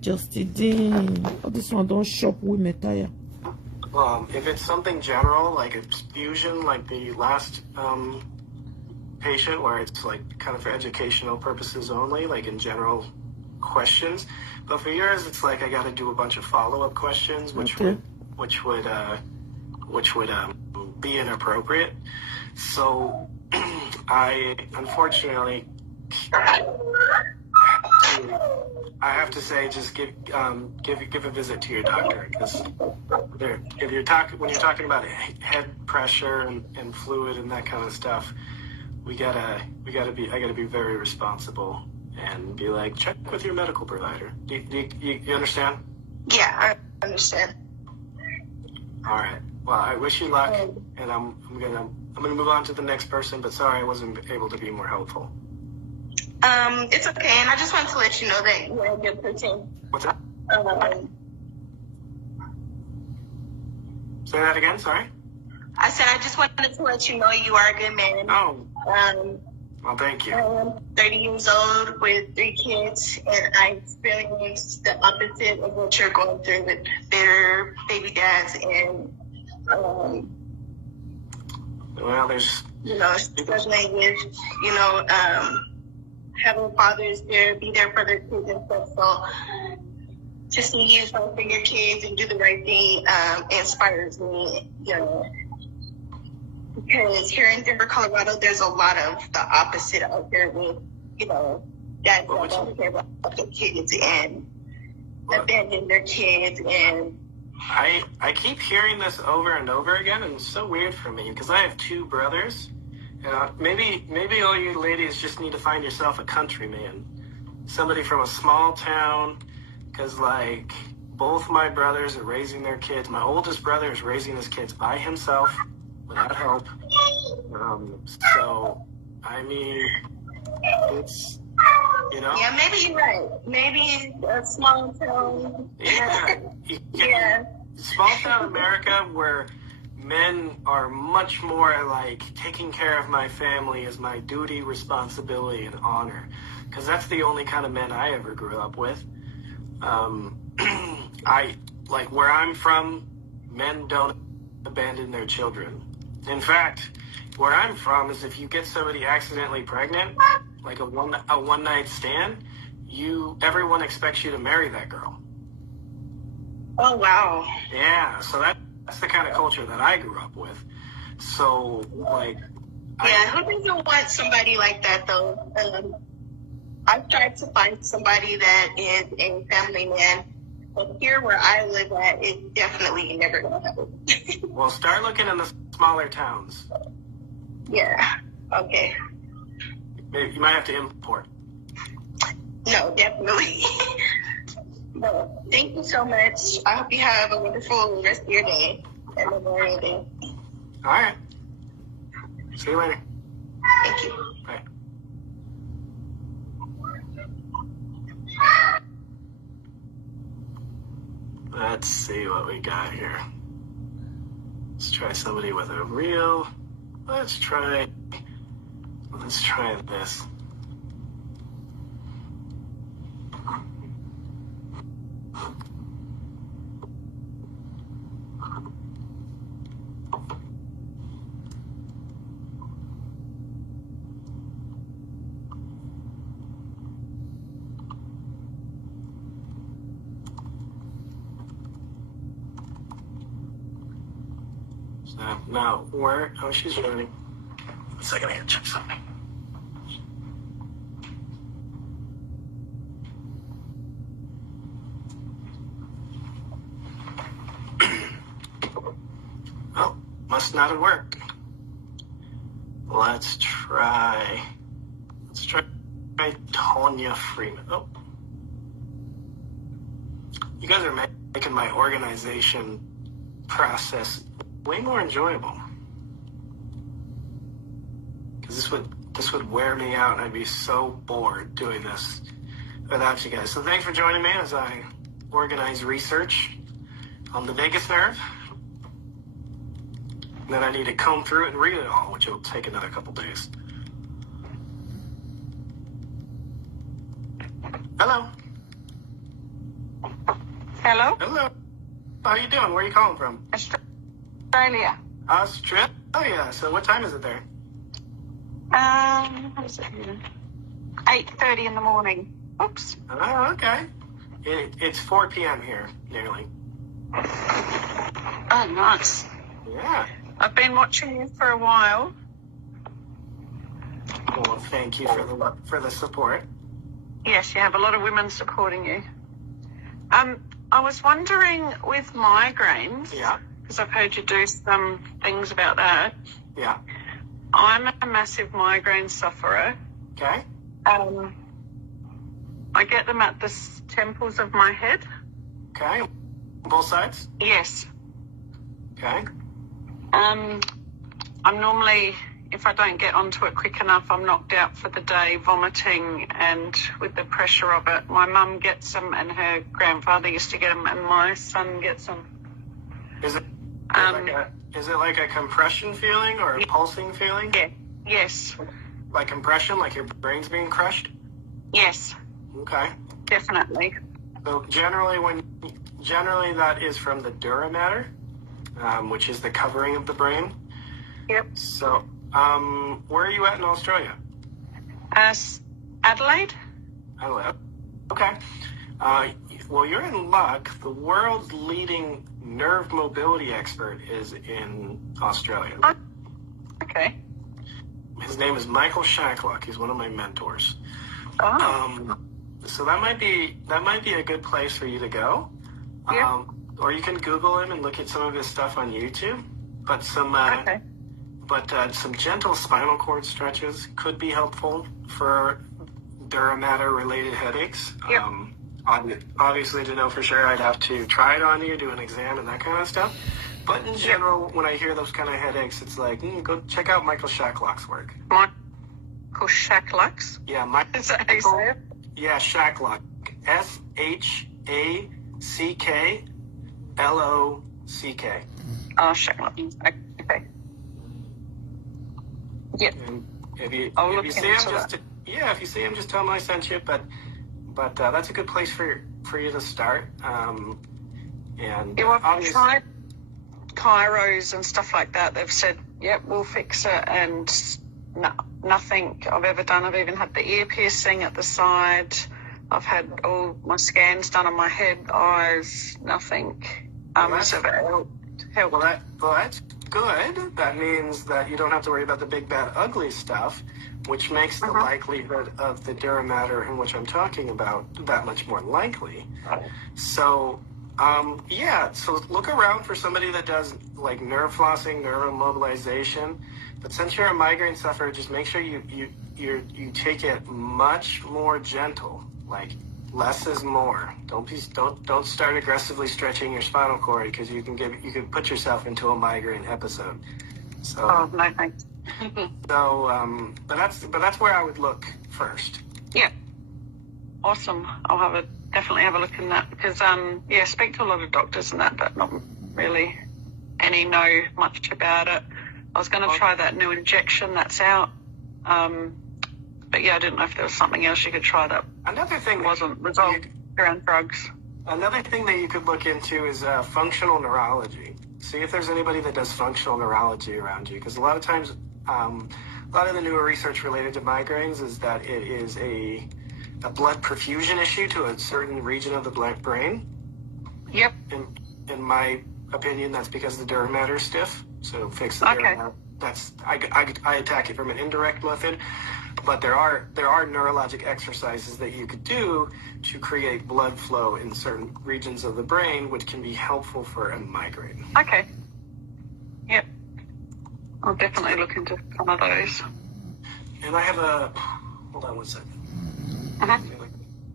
Just ding. Oh, this one don't shop with me tire. If it's something general, like a fusion, like the last patient, where it's like kind of for educational purposes only, like in general questions. But for yours, it's like I got to do a bunch of follow-up questions, which would be inappropriate. So I unfortunately. I have to say, just give a visit to your doctor, because when you're talking about head pressure and fluid and that kind of stuff, I gotta be very responsible and be like, check with your medical provider. Do you understand? Yeah, I understand. All right. Well, I wish you luck, and I'm gonna move on to the next person. But sorry, I wasn't able to be more helpful. It's okay, and I just wanted to let you know that you're a good person. What's that? Say that again, sorry? I said I just wanted to let you know you are a good man. Oh. Well, thank you. I'm 30 years old with 3 kids, and I experienced the opposite of what you're going through with their baby dads and, well, there's... struggling with, having fathers there, be there for their kids and stuff. So to see you fight for your kids and do the right thing inspires me, because here in Denver, Colorado, there's a lot of the opposite out there with, dads that don't care about their kids and abandon their kids. And I keep hearing this over and over again, and it's so weird for me because I have 2 brothers. Maybe all you ladies just need to find yourself a countryman, somebody from a small town, because like both my brothers are raising their kids. My oldest brother is raising his kids by himself without help. So I mean, it's Yeah, maybe you're right. Maybe a small town. Yeah. Small town America where men are much more like taking care of my family as my duty, responsibility, and honor. Because that's the only kind of men I ever grew up with. Where I'm from, men don't abandon their children. In fact, where I'm from is if you get somebody accidentally pregnant, like a one night stand, everyone expects you to marry that girl. Oh, wow. Yeah, so that's the kind of culture that I grew up with. So, like... who doesn't want somebody like that, though? I've tried to find somebody that is a family man, but here where I live at, it's definitely never going to happen. Well, start looking in the smaller towns. Yeah, okay. Maybe you might have to import. No, definitely. No, thank you so much. I hope you have a wonderful rest of your day and Memorial Day. All right. See you later. Thank you. Bye. Let's see what we got here. Let's try somebody with a real... Let's try this. Now, where? Oh, she's running. 1 second, I gotta check something. Well, must not have worked. Let's try Tonya Freeman. Oh. You guys are making my organization process way more enjoyable. Because this would wear me out, and I'd be so bored doing this without you guys. So thanks for joining me as I organize research on the vagus nerve. And then I need to comb through it and read it all, which will take another couple days. Hello. Hello? Hello. How you doing? Where are you calling from? Australia. Australia. So what time is it there? What is it? 8:30 in the morning. Oops. Oh, okay. It's 4 p.m. here, nearly. Oh, nice. Yeah. I've been watching you for a while. Well, thank you for the support. Yes, you have a lot of women supporting you. I was wondering with migraines, Yeah. because I've heard you do some things about that. Yeah. I'm a massive migraine sufferer. Okay. I get them at the temples of my head. Okay. Both sides? Yes. Okay. I'm normally, if I don't get onto it quick enough, I'm knocked out for the day, vomiting, and with the pressure of it. My mum gets them, and her grandfather used to get them, and my son gets them. Is it like a compression feeling or a pulsing feeling? Yeah. Yes. Like compression, like your brain's being crushed? Yes. Okay. Definitely. So generally that is from the dura mater, which is the covering of the brain. Yep. So, where are you at in Australia? Adelaide? Adelaide. Okay. Well, you're in luck. The world's leading nerve mobility expert is in Australia. Okay. His name is Michael Shacklock. He's one of my mentors. Oh. So that might be a good place for you to go. Yeah. Or you can Google him and look at some of his stuff on YouTube. But some gentle spinal cord stretches could be helpful for dura mater related headaches. Yep. Obviously, to know for sure, I'd have to try it on you, do an exam, and that kind of stuff. But in general, when I hear those kind of headaches, it's like, go check out Michael Shacklock's work. Michael Shacklock's? Yeah, Michael. Is that how you say it? Yeah, Shacklock. SHACKLOCK. Oh, Shacklock. Okay. Yeah. And if you see him, just tell him I sent you. But that's a good place for you to start. I've tried chiros and stuff like that. They've said, "Yep, we'll fix it," and nothing I've ever done. I've even had the ear piercing at the side. I've had all my scans done on my head, eyes, nothing. Has ever helped. Well, that's good. That means that you don't have to worry about the big, bad, ugly stuff, which makes the likelihood of the dura mater in which I'm talking about that much more likely. So, so look around for somebody that does like nerve flossing, nerve immobilization. But since you're a migraine sufferer, just make sure you take it much more gentle. Like less is more. Don't start aggressively stretching your spinal cord because you could put yourself into a migraine episode. So, oh, no thanks. So, but that's where I would look first. Yeah. Awesome. I'll definitely have a look in that because, speak to a lot of doctors and that, but not really any know much about it. I was going to try that new injection that's out. But I didn't know if there was something else you could try that Another thing wasn't resolved around drugs. Another thing that you could look into is functional neurology. See if there's anybody that does functional neurology around you, because a lot of times, a lot of the newer research related to migraines is that it is a blood perfusion issue to a certain region of the brain. Yep. In my opinion, that's because the dura mater is stiff. So fix the dura mater. I attack it from an indirect method. But there are neurologic exercises that you could do to create blood flow in certain regions of the brain, which can be helpful for a migraine. Okay. Yep. I'll definitely look into some of those. And I have a... Hold on 1 second. Uh-huh.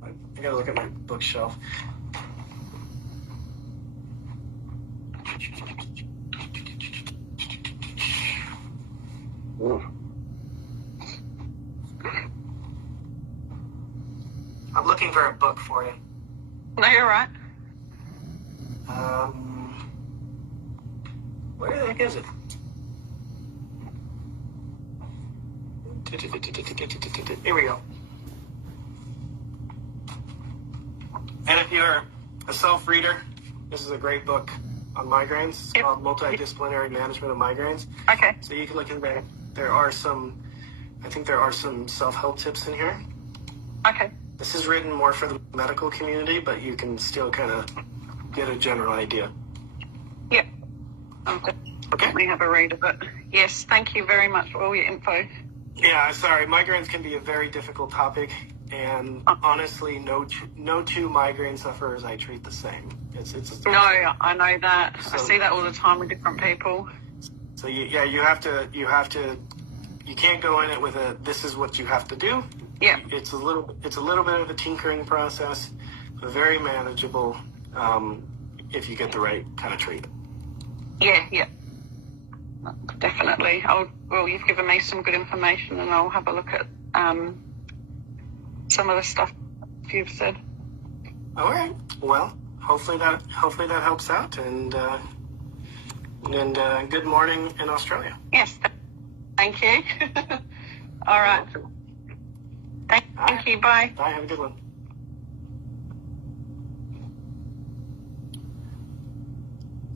I gotta look at my bookshelf. Ooh. I'm looking for a book for you. No, you're right. Where the heck is it? Here we go. And if you're a self-reader, this is a great book on migraines. It's called Multidisciplinary Management of Migraines. Okay. So you can look in there. I think there are some self-help tips in here. Okay. This is written more for the medical community, but you can still kind of get a general idea. Yep. I'll definitely have a read of it. Yes, thank you very much for all your info. Yeah, sorry. Migraines can be a very difficult topic, and honestly, no two migraine sufferers I treat the same. It's no, I know that. So, I see that all the time with different people. So you have to. You can't go in it with this is what you have to do. Yeah. It's a little bit of a tinkering process, but very manageable if you get the right kind of treatment. Yeah. Definitely. Well, you've given me some good information, and I'll have a look at some of the stuff you've said. All right. Well, hopefully that helps out, and good morning in Australia. Yes. Thank you. All right. Thank you. Bye. Bye. Have a good one.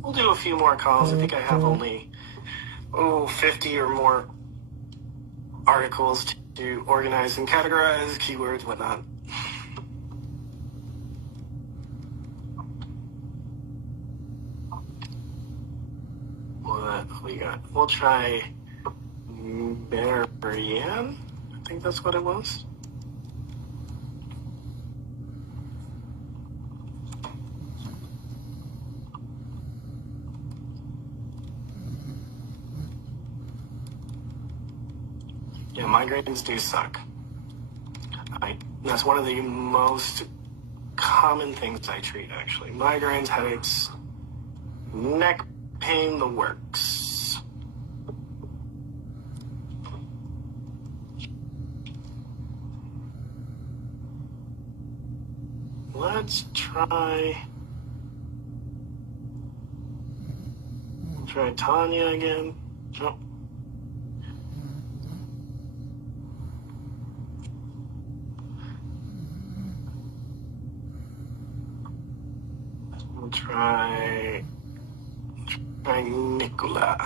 We'll do a few more calls. I think I have only 50 or more articles to organize and categorize, keywords, whatnot. What we got? We'll try Marianne. I think that's what it was. Yeah, migraines do suck. That's one of the most common things I treat, actually. Migraines, headaches, neck pain, the works. Let's try Tanya again. Oh. We'll try Nicola.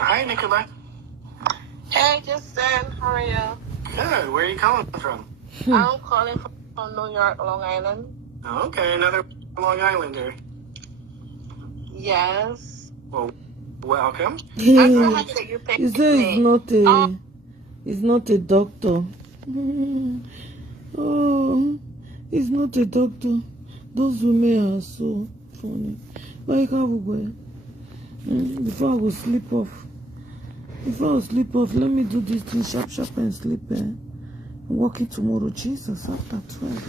Hi, Nicola. Hey, Justin. How are you? Good. Where are you calling from? I'm calling from New York, Long Island. Oh, okay, another Long Islander. Yes. Well, welcome. I'm so happy that you picked He said me. he's not a doctor. Oh, he's not a doctor. Those women are so funny. Like how we go. Before I go sleep off. Let me do this thing sharp and sleep. I'm working tomorrow, Jesus, after 12.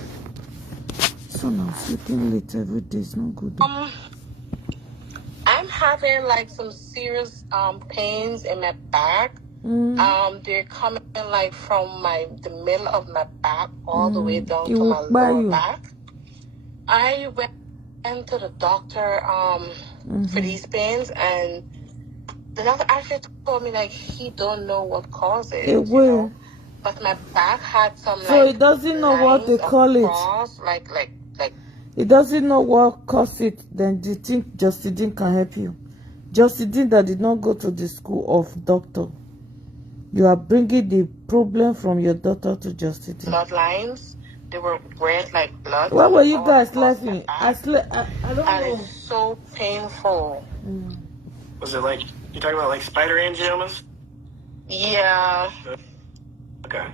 So now sleeping late every day is not good. I'm having like some serious pains in my back. They're coming like from the middle of my back all the way down to my lower back. I went to the doctor for these pains, and the doctor actually told me like he don't know what caused it. It will. But my back had some so he doesn't know what they call cross, like. He doesn't know what caused it. Then do you think Justine can help you? Justine that did not go to the school of doctor. You are bringing the problem from your daughter to Justine. Bloodlines. They were red like blood. Why were you guys laughing? I don't know. It's so painful. Was it like, you talking about like spider angiomas? Yeah. Okay.